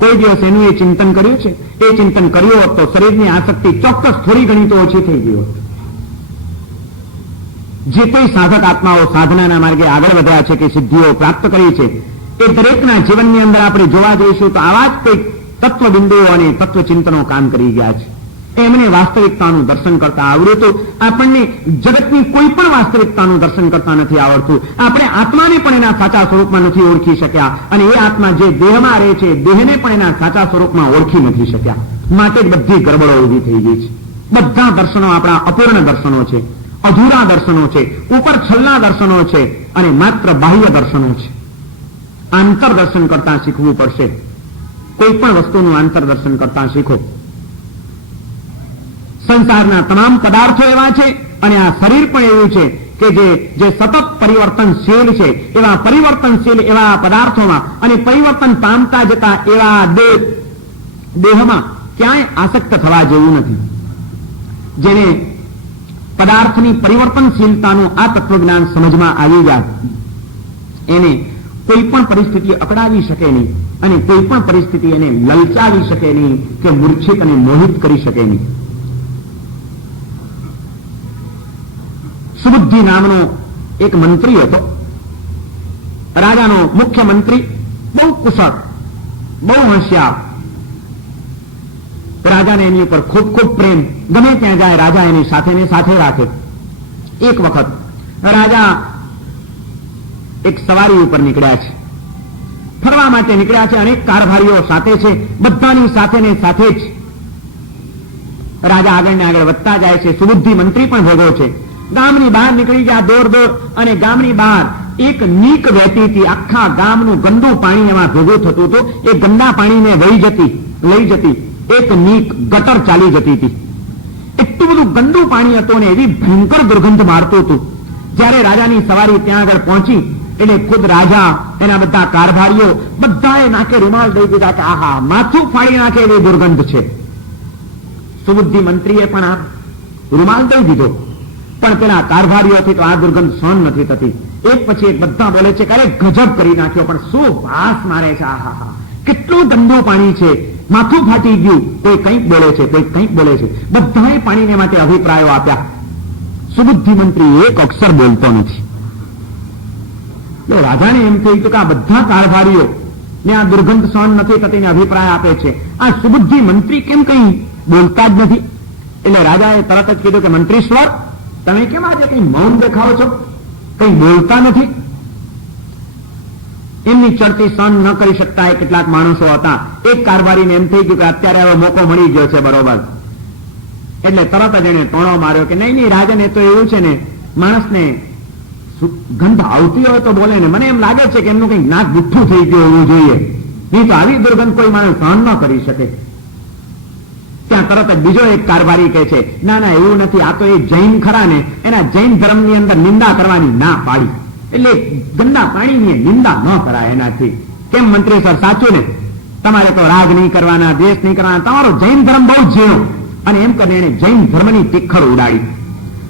કોઈ દિવસ એનું એ ચિંતન કર્યું છે? એ ચિંતન કર્યું હોત તો શરીરની આસક્તિ ચોક્કસ થોડી ઘણી તો ઓછી થઈ ગઈ હોત. જે કોઈ સાધક આત્માઓ સાધનાના માર્ગે આગળ વધ્યા છે કે સિદ્ધિઓ પ્રાપ્ત કરી છે એ દરેકના જીવનની અંદર આપણે જોવા જઈશું તો આવા જ કોઈ તત્વબિંદુઓ અને તત્વચિંતનો કામ કરી ગયા છે. એમને વાસ્તવિકતાનું દર્શન કરતા આવડ્યું તો આપણને જગતની કોઈ પણ વાસ્તવિકતાનું દર્શન કરતા નથી આવડતું. આપણે આત્માને પણ એના સાચા સ્વરૂપમાં નથી ઓળખી શક્યા, અને એ આત્મા જે દેહમાં રહે છે દેહને પણ એના સાચા સ્વરૂપમાં ઓળખી નથી શક્યા. માટે જ બધી ગરબડો ઊભી થઈ ગઈ છે. બધા દર્શનો આપણા અપૂર્ણ દર્શનો છે, અધૂરા દર્શનો છે, ઉપર છલ્લા દર્શનો છે, અને માત્ર બાહ્ય દર્શનો છે. આંતર દર્શન કરતા શીખવું પડશે. કોઈ પણ વસ્તુનું આંતર દર્શન કરતા શીખો. સંસારના તમામ પદાર્થો એવા છે અને આ શરીર પણ એવું છે કે જે સતત પરિવર્તનશીલ છે. એવા પરિવર્તનશીલ એવા પદાર્થોમાં અને પરિવર્તન પામતા જતા એવા દેહમાં ક્યાંય આસક્ત થવા જેવું નથી. જેને પદાર્થની પરિવર્તનશીલતાનું આ તત્વજ્ઞાન સમજમાં આવી જાય, એને કોઈ પણ પરિસ્થિતિ અકળાવી શકે નહીં અને કોઈ પણ પરિસ્થિતિ એને લલચાવી શકે નહીં કે મૂર્છિત અને મોહિત કરી શકે નહીં. સુબુદ્ધિ નામનો એક મંત્રી હતો, રાજાનો મુખ્ય મંત્રી, બહુ કુશળ, બહુ હોશિયાર. રાજાને એની ઉપર ખૂબ ખૂબ પ્રેમ, ગમે ત્યાં જાય રાજા એની સાથે ને સાથે રાખે. એક વખત રાજા એક સવારી ઉપર નીકળ્યા છે, ફરવા માટે નીકળ્યા છે, અનેક કારભારીઓ સાથે છે, બધાની સાથે ને સાથે જ રાજા આગળ ને આગળ વધતા જાય છે. સુબુદ્ધિ મંત્રી પણ ભોગવો છે. ગામની બહાર નીકળી ગયા દોડ દોડ, અને ગામની બહાર એક નીક વહેતી હતી. આખા ગામનું ગંદુ પાણી એમાં ભેગું થતું હતું. એ ગંદા પાણીને લઈ જતી એક નીક ગટર ચાલી જતી હતી. એટલું બધું ગંદુ પાણી હતું ને એવી ભયંકર દુર્ગંધ મારતું હતું. જ્યારે રાજાની સવારી ત્યાં આગળ પહોંચી એટલે ખુદ રાજા, એના બધા કારભારીઓ બધાએ નાકે રૂમાલ દઈ દીધા કે આહા, માથું ફાડી નાખે એવી દુર્ગંધ છે. સુબુદ્ધિ મંત્રીએ પણ આ રૂમાલ દઈ દીધો, પણ પેલા કારભારીઓથી તો આ દુર્ગંધ સહન નથી થતી. એક પછી એક બધા બોલે છે કે અરે ગજબ કરી નાખ્યો, પણ શું વાસ મારે છે, આહા, કેટલું ગંદુ પાણી છે, માથું ફાટી ગયું. કોઈ કંઈક બોલે છે, કોઈ કંઈક બોલે છે. બધાએ પાણીને માટે અભિપ્રાયો આપ્યા. સુબુદ્ધિ મંત્રી એક અક્ષર બોલતો નથી. રાજાને એમ થયું કે આ બધા કારભારીઓ ને આ દુર્ગંધ સહન નથી થતી અભિપ્રાય આપે છે, આ સુબુદ્ધિ મંત્રી કેમ કંઈ બોલતા જ નથી? એટલે રાજાએ તરત જ કીધું કે મંત્રીશ્વર, તમે કેમ આજે કંઈ મૌન દેખાવો છો, કંઈ બોલતા નથી? એમની ચડતી સહન ન કરી શકતા એ કેટલાક માણસો હતા. એક કારભારીને એમ થઈ ગયું કે અત્યારે હવે મોકો મળી ગયો છે બરોબર, એટલે તરત જ એને ટોણો માર્યો કે નહીં રાજાને તો એવું છે ને, માણસને ગંધ આવતી હોય તો બોલે ને, મને એમ લાગે છે કે એમનું કંઈક નાક ગુઠ્ઠું થઈ ગયું હોવું જોઈએ, નહીં તો આવી દુર્ગંધ કોઈ માણસ સહન ન કરી શકે. ત્યાં તરત જ બીજો એક કારભારી કહે છે ના ના એવું નથી, આ તો એ જૈન ખરા ને, એના જૈન ધર્મની અંદર નિંદા કરવાની ના પાડી, એટલે ગંદા પાણીની નિંદા ન કરાય એનાથી. કેમ મંત્રી સર, સાચું ને? તમારે તો રાગ નહીં કરવાના, દ્વેષ નહીં કરવાના, તમારો જૈન ધર્મ બહુ ઝીણો. અને એમ કરીને એને જૈન ધર્મની તિખર ઉડાડી.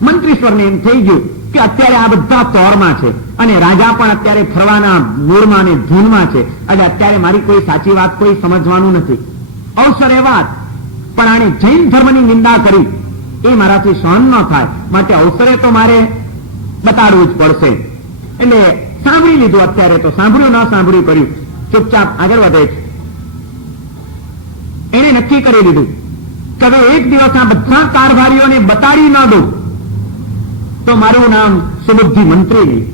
મંત્રીશ્વરને એમ થઈ ગયું કે અત્યારે આ બધા તોરમાં છે અને રાજા પણ અત્યારે ફરવાના મૂળમાં અને ધૂનમાં છે, એટલે અત્યારે મારી કોઈ સાચી વાત કોઈ સમજવાનું નથી. અવસરે વાત, પણ આને જૈન ધર્મની નિંદા કરી એ મારાથી સહન ન થાય, માટે અવસરે તો મારે બતાડવું જ પડશે. એટલે સાંભળી લીધું, અત્યારે તો સાંભળ્યું ન સાંભળ્યું કર્યું, ચૂપચાપ આગળ વધે છે. એને નક્કી કરી લીધું કે હવે એક દિવસ આ બધા કારભારીઓને બતાડી ન દઉં તો મારું નામ સુબુદ્ધિ મંત્રી નહીં.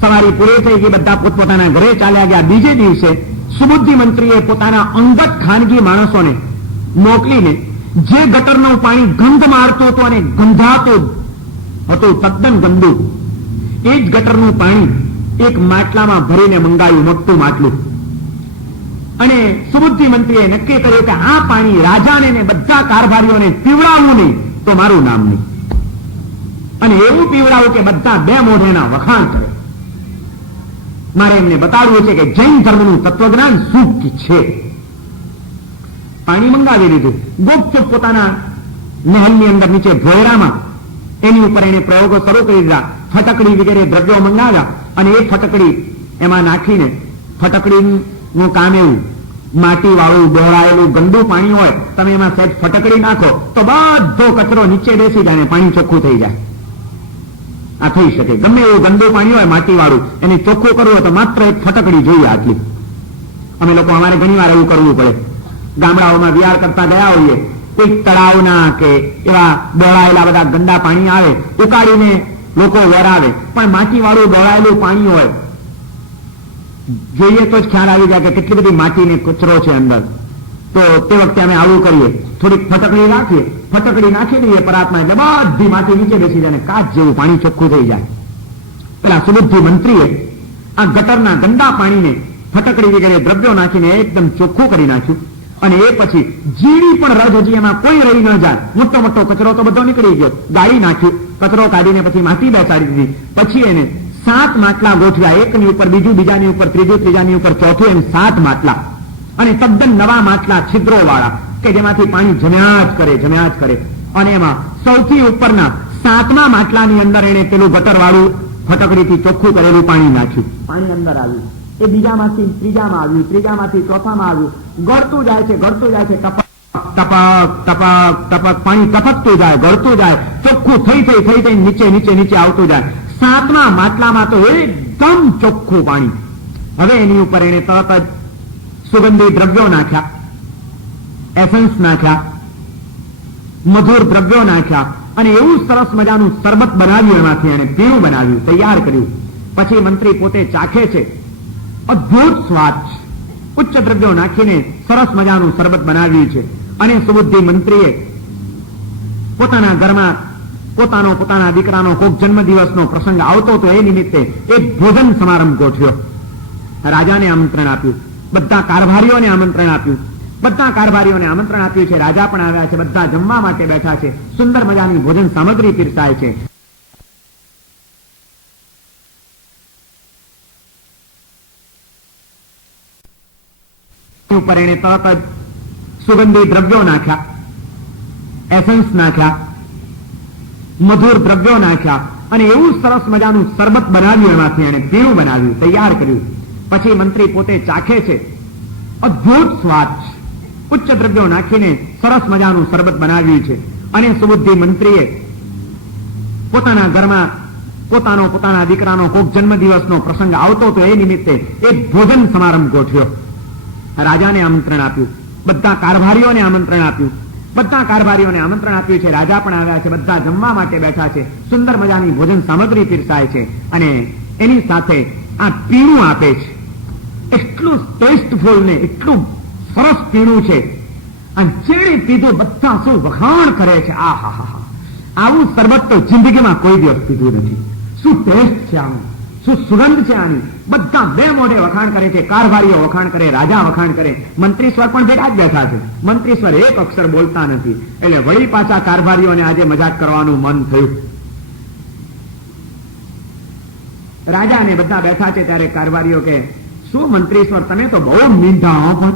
સવારી પૂરી થઈ ગઈ, બધા પોતપોતાના ઘરે ચાલ્યા ગયા. બીજે દિવસે સુબુદ્ધિ મંત્રીએ પોતાના અંગત ખાનગી માણસોને મોકલીને જે ગટરનું પાણી ગંધ મારતું હતું અને ગંધાતું હતું તદ્દન ગંદુ, એ જ ગટરનું પાણી એક માટલામાં ભરીને મંગાવ્યું, મોટું માટલું. અને સુબુદ્ધિ મંત્રીએ નક્કી કર્યું કે આ પાણી રાજાને ને બધા કારભારીઓને પીવડાવવું નહીં તો મારું નામ નહીં, અને એવું પીવડાવું કે બધા બે મોઢેના વખાણ કરે. મારે એમને બતાડવું છે કે જૈન ધર્મનું તત્વજ્ઞાન શું છે. પાણી મંગાવી લીધું, ગુપચુપ પોતાના મહેલની અંદર નીચે ભોયરામાં એની ઉપર એને પ્રયોગો શરૂ કરી દીધા. ફટકડી વગેરે દ્રવ્યો મંગાવ્યા અને એ ફટકડી એમાં નાખીને, ફટકડીનું કામ એવું, માટી વાળું દોડાયેલું ગંદુ પાણી હોય, તમે એમાં સહેજ ફટકડી નાખો તો બધો કચરો નીચે બેસી જાય, પાણી ચોખ્ખું થઈ જાય. આ થઈ શકે, ગમે એવું ગંદુ પાણી હોય માટી વાળું, એને ચોખ્ખું કરવું હોય તો માત્ર એક ફટકડી જોઈએ આટલી. અમે લોકો અમારે ઘણી વાર એવું કરવું પડે. ગામડાઓમાં વિહાર કરતા ગયા હોઈએ, કોઈ તળાવના કે એવા દોડાયેલા બધા ગંદા પાણી આવે, ઉકાળીને લોકો વરાવે, પણ માટી વાળું દોડાયેલું પાણી હોય, જોઈએ તો જ ખ્યાલ આવી જાય કે કેટલી બધી માટીને કચરો છે અંદર. તો તે વખતે અમે આવું કરીએ, થોડીક ફટકડી નાખીએ, ફટકડી નાખી દઈએ પરાતમાં, એટલે બધી માટી નીચે બેસી જાય, કાચ જેવું પાણી ચોખ્ખું થઈ જાય. પેલા સુબુદ્ધિ મંત્રીએ આ ગટરના ગંદા પાણીને ફટકડી વગેરે દ્રવ્યો નાખીને એકદમ ચોખ્ખું કરી નાખ્યું. અને એ પછી જીણી પણ રજ હજી એમાં કોઈ રહી ન જાય, મોટો મોટો કચરો તો બધો નીકળી ગયો, ગાળી નાખ્યું, કચરો કાઢીને પછી માટી બેસાડી દીધી. પછી એને 7 માટલા ગોઠવ્યા, એકની ઉપર બીજું, બીજાની ઉપર ત્રીજું, ત્રીજાની ઉપર ચોથું, એમ 7 માટલા, અને તદ્દન નવા માટલા છિદ્રો વાળા કે જેમાંથી પાણી જમ્યા જ કરે. અને એમાં સૌથી ઉપરના 7મા માટલાની અંદર એને પેલું ગટરવાળું ફટકડીથી ચોખ્ખું કરેલું પાણી નાખ્યું. પાણી અંદર આવ્યું, એ બીજામાંથી ત્રીજામાં આવ્યું, ત્રીજામાંથી ચોથામાં આવ્યું, ગળતું જાય છે, ગળતું જાય છે, ટપક ટપક ટપક પાણી ટપકતું જાય, ગળતું જાય, ચોખ્ખું થઈ નીચે નીચે નીચે આવતું જાય. 7મા માટલામાં તો એકદમ ચોખ્ખું પાણી. હવે એની ઉપર એને તરત જ સુગંધી દ્રવ્યો નાખ્યા, એસન્સ નાખ્યા, મધુર દ્રવ્યો નાખ્યા અને એવું સરસ મજાનું શરબત બનાવ્યું, એમાંથી એને પીણું બનાવ્યું, તૈયાર કર્યું. પછી મંત્રી પોતે ચાખે છે, અદ્ભુત સ્વાદ છે. ઉચ્ચ દ્રવ્યો નાખીને સરસ મજાનું શરબત બનાવ્યું છે. અને સુબુદ્ધિ મંત્રીએ પોતાના ઘરમાં પોતાના દીકરાનો કોઈક જન્મદિવસનો પ્રસંગ આવતો તો એ નિમિત્તે એક ભોજન સમારંભ ગોઠવ્યો. રાજાને આમંત્રણ આપ્યું, બધા કારભારીઓને આમંત્રણ આપ્યું, બધા કારભારીઓને આમંત્રણ આપ્યું છે. રાજા પણ આવ્યા છે, બધા જમવા માટે બેઠા છે. સુંદર મજાની ભોજન સામગ્રી પીરસાય છે. ઉપર એને તરત જ સુગંધી દ્રવ્યો નાખ્યા, એસન્સ નાખ્યા, મધુર દ્રવ્યો નાખ્યા અને એવું સરસ મજાનું શરબત બનાવ્યું, એમાંથી એને પીણું બનાવ્યું, તૈયાર કર્યું. પછી મંત્રી પોતે ચાખે છે, અદ્ભુત સ્વાદ છે. ઉચ્ચ દ્રવ્યો નાખીને સરસ મજાનું શરબત બનાવ્યું છે. અને સુબુદ્ધિ મંત્રીએ પોતાના ઘરમાં પોતાના દીકરાનો કોઈક જન્મદિવસનો પ્રસંગ આવતો તો એ નિમિત્તે એક ભોજન સમારંભ ગોઠવ્યો. રાજાને આમંત્રણ આપ્યું, બધા કારભારીઓને આમંત્રણ આપ્યું, બધા કારભારીઓને આમંત્રણ આપ્યું છે. રાજા પણ આવ્યા છે, બધા જમવા માટે બેઠા છે. સુંદર મજાની ભોજન સામગ્રી પીરસાય છે અને એની સાથે આ પીણું આપે છે. એટલું ટેસ્ટફુલ ને એટલું સરસ પીણું છે. અને જેણે પીધું બધા શું વખાણ કરે છે, આ હા હા હા, આવું શરબત તો જિંદગીમાં કોઈ દિવસ પીધું નથી. શું ટેસ્ટ છે આનું, શું સુગંધ છે આની. બધા બે મોઢે વખાણ કરે છે. કારભારીઓ વખાણ કરે, રાજા વખાણ કરે, મંત્રીશ્વર પણ ભેગા જ બેઠા છે. મંત્રીશ્વર એક અક્ષર બોલતા નથી. એટલે વળી પાછા કારભારીઓને આજે મજાક કરવાનું મન થયું. રાજા અને બધા બેઠા છે ત્યારે કારભારીઓ કે, શું મંત્રીશ્વર તમે તો બહુ મીંઢા હો, પણ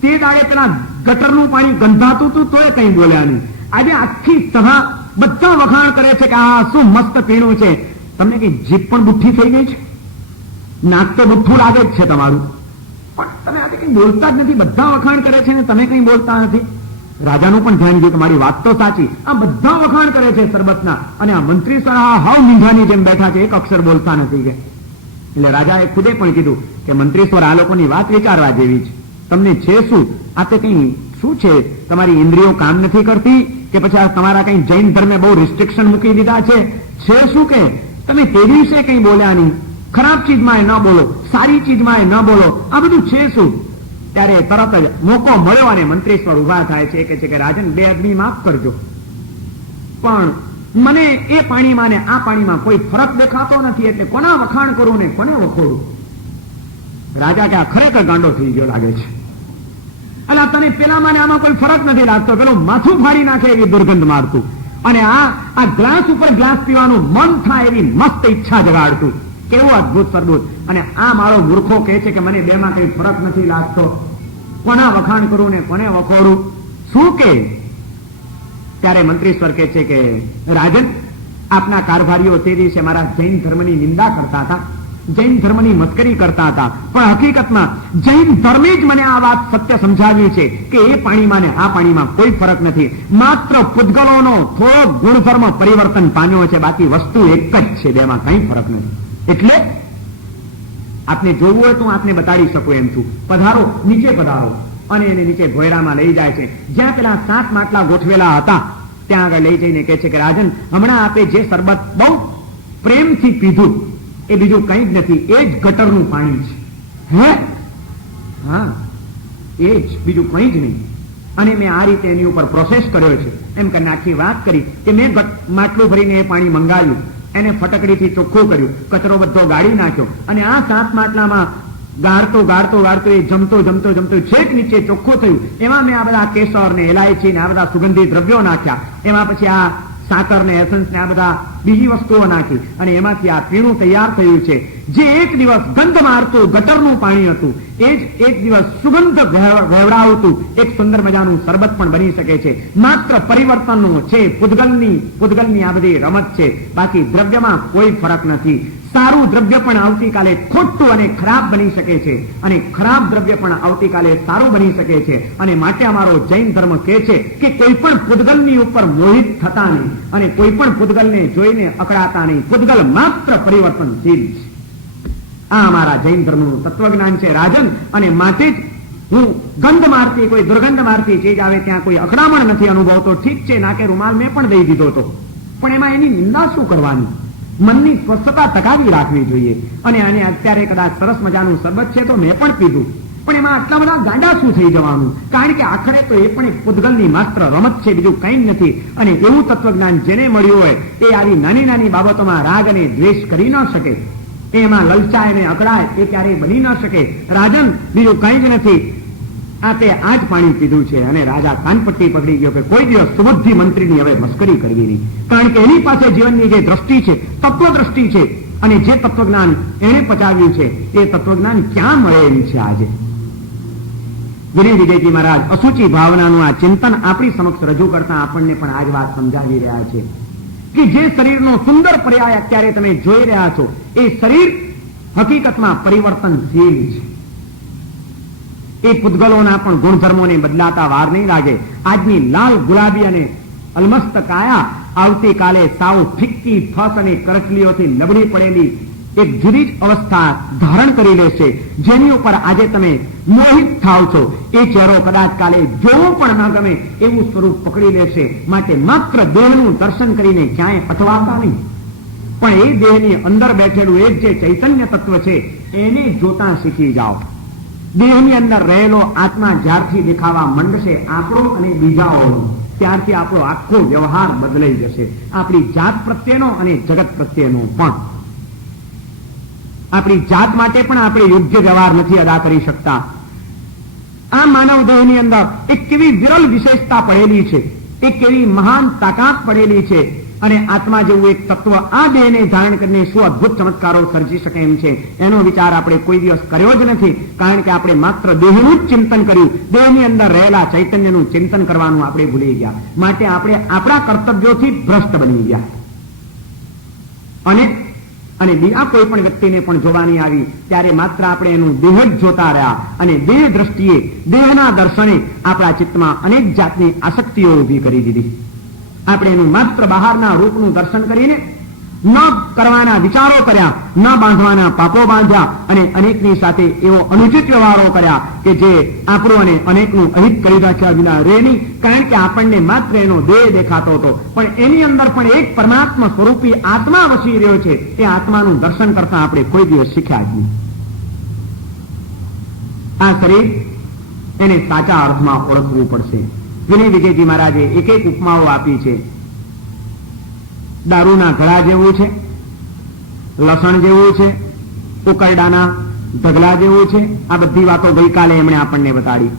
તે દાડે પેલા ગટરનું પાણી ગંધાતું હતું તોય કઈ બોલ્યા નહીં. આજે આખી સભા બધા વખાણ કરે છે કે આ શું મસ્ત પીણું છે. તમને કઈ જીભ પણ બુઠ્ઠી થઈ ગઈ છે? નાક તો બુઠ્ઠું લાગે જ છે તમારું, પણ તમે આજે કઈ બોલતા જ નથી. બધા વખાણ કરે છે ને તમે કઈ બોલતા નથી. રાજાનું પણ ધ્યાન ગયું કે મારી વાત તો સાચી. આ બધા વખાણ કરે છે શરબતના અને આ મંત્રીશ્વર આ હાવ મીંઢાની જેમ બેઠા છે, એક અક્ષર બોલતા નથી. કે એટલે રાજાએ ખુદે પણ કીધું કે મંત્રીશ્વર આ લોકોની વાત વિચારવા જેવી છે. તમને છે શું? આ તે કઈ શું છે? તમારી ઇન્દ્રિયો કામ નથી કરતી કે પછી આ તમારા કઈ જૈન ધર્મે બહુ રિસ્ટ્રિક્શન મૂકી દીધા છે શું? કે તમે તે દિવસે કઈ બોલ્યા નહીં, ખરાબ ચીજમાં ન બોલો, સારી ચીજમાં ન બોલો, આ બધું છે શું? ત્યારે તરત જ મોકો મળ્યો અને મંત્રીશ્વર ઉભા થાય છે, કે છે કે રાજન, બે આદમી માફ કરજો, પણ મને એ પાણીમાં ને આ પાણીમાં કોઈ ફરક દેખાતો નથી, એટલે કોના વખાણ કરું ને કોને વખોડું? રાજા કે આ ખરેખર ગાંડો થઈ ગયો લાગે છે. એટલે તને પેલામાં ને આમાં કોઈ ફરક નથી લાગતો, પેલું માથું ફાડી નાખે એવી દુર્ગંધ મારતું અને આ ગ્લાસ ઉપર ગ્લાસ પીવાનું મન થાય એવી મસ્ત ઈચ્છા જગાડતું. કેવું અદભુત સરબત. અને આ મારો મૂર્ખો કહે છે કે મને બેમાં કઈ ફરક નથી લાગતો, કોના વખાણ કરું ને કોને વખોડું? શું કે? ત્યારે મંત્રીશ્વર કહે છે કે રાજન, આપના કારભારીઓ તે દિવસે મારા જૈન ધર્મની નિંદા કરતા હતા, જૈન ધર્મની મસ્કરી કરતા હતા, પણ હકીકતમાં જૈન ધર્મે જ મને આ વાત સત્ય સમજાવ્યું છે કે એ પાણીમાં ને આ પાણીમાં કોઈ ફરક નથી. માત્ર પૂતગલોનો થોડો ગુણધર્મ પરિવર્તન પામ્યો છે, બાકી વસ્તુ એક જ છે, બેમાં કઈ ફરક નથી. એટલે આપને જોવું હોય તો આપને બતાડી શકું એમ છું. પધારો, નીચે પધારો. અને એને નીચે ભોયરામાં લઈ જાય છે, જ્યાં પેલા 7 માટલા ગોઠવેલા હતા ત્યાં આગળ લઈ જઈને કહે છે કે રાજન, હમણાં આપે જે શરબત બહુ પ્રેમથી પીધું એ બીજું કંઈ જ નથી, એ જ ગટરનું પાણી છે. હે? હા, એ જ, બીજું કંઈ જ નહીં. અને મેં આ રીતે એની ઉપર પ્રોસેસ કર્યો છે. એમ કરીને આખી વાત કરી કે મેં માટલું ભરીને એ પાણી મંગાવ્યું, એને ફટકડીથી ચોખ્ખું કર્યું, કચરો બધો ગાળી નાખ્યો અને આ 7 માટલામાં ગાળતો એ જમતો છેક નીચે ચોખ્ખું થયું. એમાં મેં આ બધા કેસર ને ઇલાયચી ને આ બધા સુગંધી દ્રવ્યો નાખ્યા. એમાં પછી આ સાકર ને એસન્સ ને આ બધા બીજી વસ્તુઓ નાખી અને એમાંથી આ પીણું તૈયાર થયું છે. જે એક દિવસ ગંધ મારતું ગટરનું પાણી હતું એ જ એક દિવસ સુગંધ વહેવડાવતું એક સુંદર મજાનું શરબત પણ બની શકે છે. માત્ર પરિવર્તનનું છે, પૂતગલની આ બધી રમત છે, બાકી દ્રવ્યમાં કોઈ ફરક નથી. સારું દ્રવ્ય પણ આવતીકાલે ખોટું અને ખરાબ બની શકે છે અને ખરાબ દ્રવ્ય પણ આવતીકાલે સારું બની શકે છે. અને માટે અમારો જૈન ધર્મ કહે છે કે કોઈ પણ પૂતગલની ઉપર મોહિત થતા નહીં અને કોઈ પણ પૂતગલને જોઈને અકળાતા નહીં. પૂતગલ માત્ર પરિવર્તનશીલ છે. આ અમારા જૈન ધર્મનું તત્વજ્ઞાન છે રાજન. અને માટે જ હું ગંધ મારતી કોઈ દુર્ગંધ મારતી ચીજ આવે ત્યાં કોઈ અકળામણ નથી અનુભવતો. ઠીક છે, નાકે રૂમાલ મેં પણ દઈ દીધો હતો, પણ એમાં એની નિંદા શું કરવાની? મનની સ્વસ્થતા ટકાવી રાખવી જોઈએ. અને આને અત્યારે કદાચ સરસ મજાનું શરબત છે તો મેં પણ પીધું, પણ એમાં આટલા બધા ગાંડા શું થઈ જવાનું? કારણ કે આખરે તો એ પણ એક પૂતગલની માત્ર રમત છે, બીજું કંઈ જ નથી. અને એવું તત્વજ્ઞાન જેને મળ્યું હોય એ આવી નાની નાની બાબતોમાં રાગ અને દ્વેષ કરી ન શકે, એમાં લલચાય અને અકળાય એ ક્યારેય બની ન શકે. રાજન, બીજું કંઈ જ નથી. આ તે આ જ પાણી પીધું છે. અને રાજા કાનપટ્ટી પકડી ગયો કે કોઈ દિવસ સુબુદ્ધિ મંત્રીની હવે મસ્કરી કરવી નહીં. કારણ કે એની પાસે જીવનની જે દ્રષ્ટિ છે, તત્વદ્રષ્ટિ છે, અને જે તત્વજ્ઞાન એણે પચાવ્યું છે એ તત્વજ્ઞાન ક્યાં મળે એમ છે આજે. વિનય વિજયજી મહારાજ અસુચિ ભાવનાનું આ ચિંતન આપણી સમક્ષ રજૂ કરતા આપણને પણ આ જ વાત સમજાવી રહ્યા છે કે જે શરીરનો સુંદર પર્યાય અત્યારે તમે જોઈ રહ્યા છો એ શરીર હકીકતમાં પરિવર્તનશીલ છે. એ પૂતગલોના પણ ગુણધર્મોને બદલાતા વાર નહીં લાગે. આજની લાલ ગુલાબી અને અલમસ્ત કાયા આવતીકાલે સાવ ફિક્કી ફસ અને કરચલીઓથી લબડી પડેલી એક જુદી જ અવસ્થા ધારણ કરી લેશે. જેની ઉપર આજે તમે મોહિત થાવ છો એ ચહેરો કદાચ કાલે જોવો પણ ન ગમે એવું સ્વરૂપ પકડી લેશે. માટે માત્ર દેહનું દર્શન કરીને ક્યાંય અટવાતા નહીં, પણ એ દેહની અંદર બેઠેલું એક જે ચૈતન્ય તત્વ છે એને જોતા શીખી જાઓ. દેહની અંદર રહેલો આત્મા જ્યારથી દેખાવા માંડશે આપણો અને બીજાઓનો, ત્યારથી આપણો આખો વ્યવહાર બદલાઈ જશે. આપણી જાત પ્રત્યેનો અને જગત પ્રત્યેનો પણ. આપણી જાત માટે પણ આપણે યોગ્ય વ્યવહાર નથી અદા કરી શકતા. આ માનવ દેહની અંદર એક કેવી વિરલ વિશેષતા પડેલી છે, એક કેવી મહાન તાકાત પડેલી છે. અને આત્મા જેવું એક તત્વ આ દેહને ધારણ કરીને શું અદભુત ચમત્કારો સર્જી શકે એમ છે એનો વિચાર આપણે કોઈ દિવસ કર્યો જ નથી. કારણ કે આપણે માત્ર દેહનું જ ચિંતન કર્યું, દેહની અંદર રહેલા ચૈતન્યનું ચિંતન કરવાનું આપણે ભૂલી ગયા. માટે આપણે આપણા કર્તવ્યોથી ભ્રષ્ટ બની ગયા. અને બીજા કોઈ પણ વ્યક્તિને પણ જોવાની આવી ત્યારે માત્ર આપણે એનું દેહ જ જોતા રહ્યા અને દેહ દ્રષ્ટિએ, દેહના દર્શને આપણા ચિત્તમાં અનેક જાતની આસક્તિઓ ઊભી કરી દીધી. આપણે એનું માત્ર બહારના રૂપનું દર્શન કરીને ન કરવાના વિચારો કર્યા, ન બાંધવાના પાપો બાંધ્યા અને અનેકની સાથે એવો અનુચિત વ્યવહારો કર્યા કે જે આપણું અને અનેકનું અહિત કરી રાખ્યા વિના રહે નહીં. કારણ કે આપણને માત્ર એનો દેહ દેખાતો હતો, પણ એની અંદર પણ એક પરમાત્મા સ્વરૂપી આત્મા વસી રહ્યો છે. એ આત્માનું દર્શન કરતા આપણે કોઈ દિવસ શીખ્યા જ નહીં. આ શરીર એને સાચા અર્થમાં ઓળખવું પડશે. વિનય વિજયજી મહારાજે એક એક ઉપમાઓ આપી છે. દારૂના ગળા જેવું છે, લસણ જેવું છે, ઉકરડાના ઢગલા જેવું છે. આ બધી વાતો ગઈકાલે એમણે આપણને બતાડી.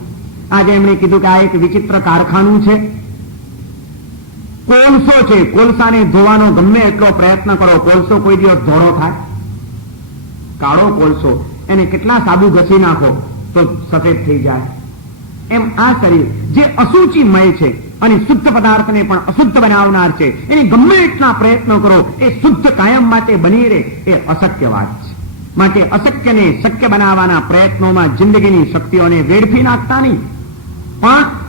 આજે એમણે કીધું કે આ એક વિચિત્ર કારખાનું છે. કોલસો છે, કોલસાને ધોવાનો ગમે એટલો પ્રયત્ન કરો, કોલસો કોઈ દિવસ ધોળો થાય? કાળો કોલસો એને કેટલા સાબુ ઘસી નાખો તો સફેદ થઈ જાય. એમ આ શરીર જે અસુચિમય છે અને શુદ્ધ પદાર્થને પણ અશુદ્ધ બનાવનાર છે, એની ગમે એટલા પ્રયત્નો કરો એ શુદ્ધ કાયમ માટે બની રહે એ અશક્ય વાત છે. માટે અશક્યને શક્ય બનાવવાના પ્રયત્નોમાં જિંદગીની શક્તિઓને વેડફી નાખતા નહીં,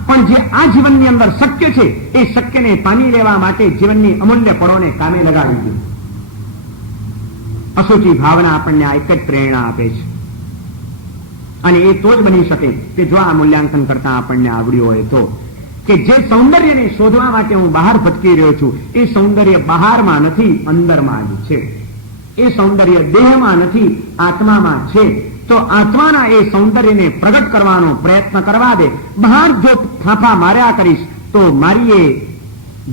પણ જે આ જીવનની અંદર શક્ય છે એ શક્યને પામી લેવા માટે જીવનની અમૂલ્ય પળોને કામે લગાડી દે. અસુચિ ભાવના આપણને આ એક જ પ્રેરણા આપે છે. અને એ તો જ બની શકે કે જો આ મૂલ્યાંકન કરતા આપણને આવડ્યું હોય તો, કે જે સૌંદર્યને શોધવા માટે હું બહાર ભટકી રહ્યો છું એ સૌંદર્ય બહારમાં નથી, અંદરમાં જ છે. એ સૌંદર્ય દેહમાં નથી, આત્મામાં છે. તો આત્માના એ સૌંદર્યને પ્રગટ કરવાનો પ્રયત્ન કરવા દે. બહાર જો ફાંફા માર્યા કરીશ તો મારી એ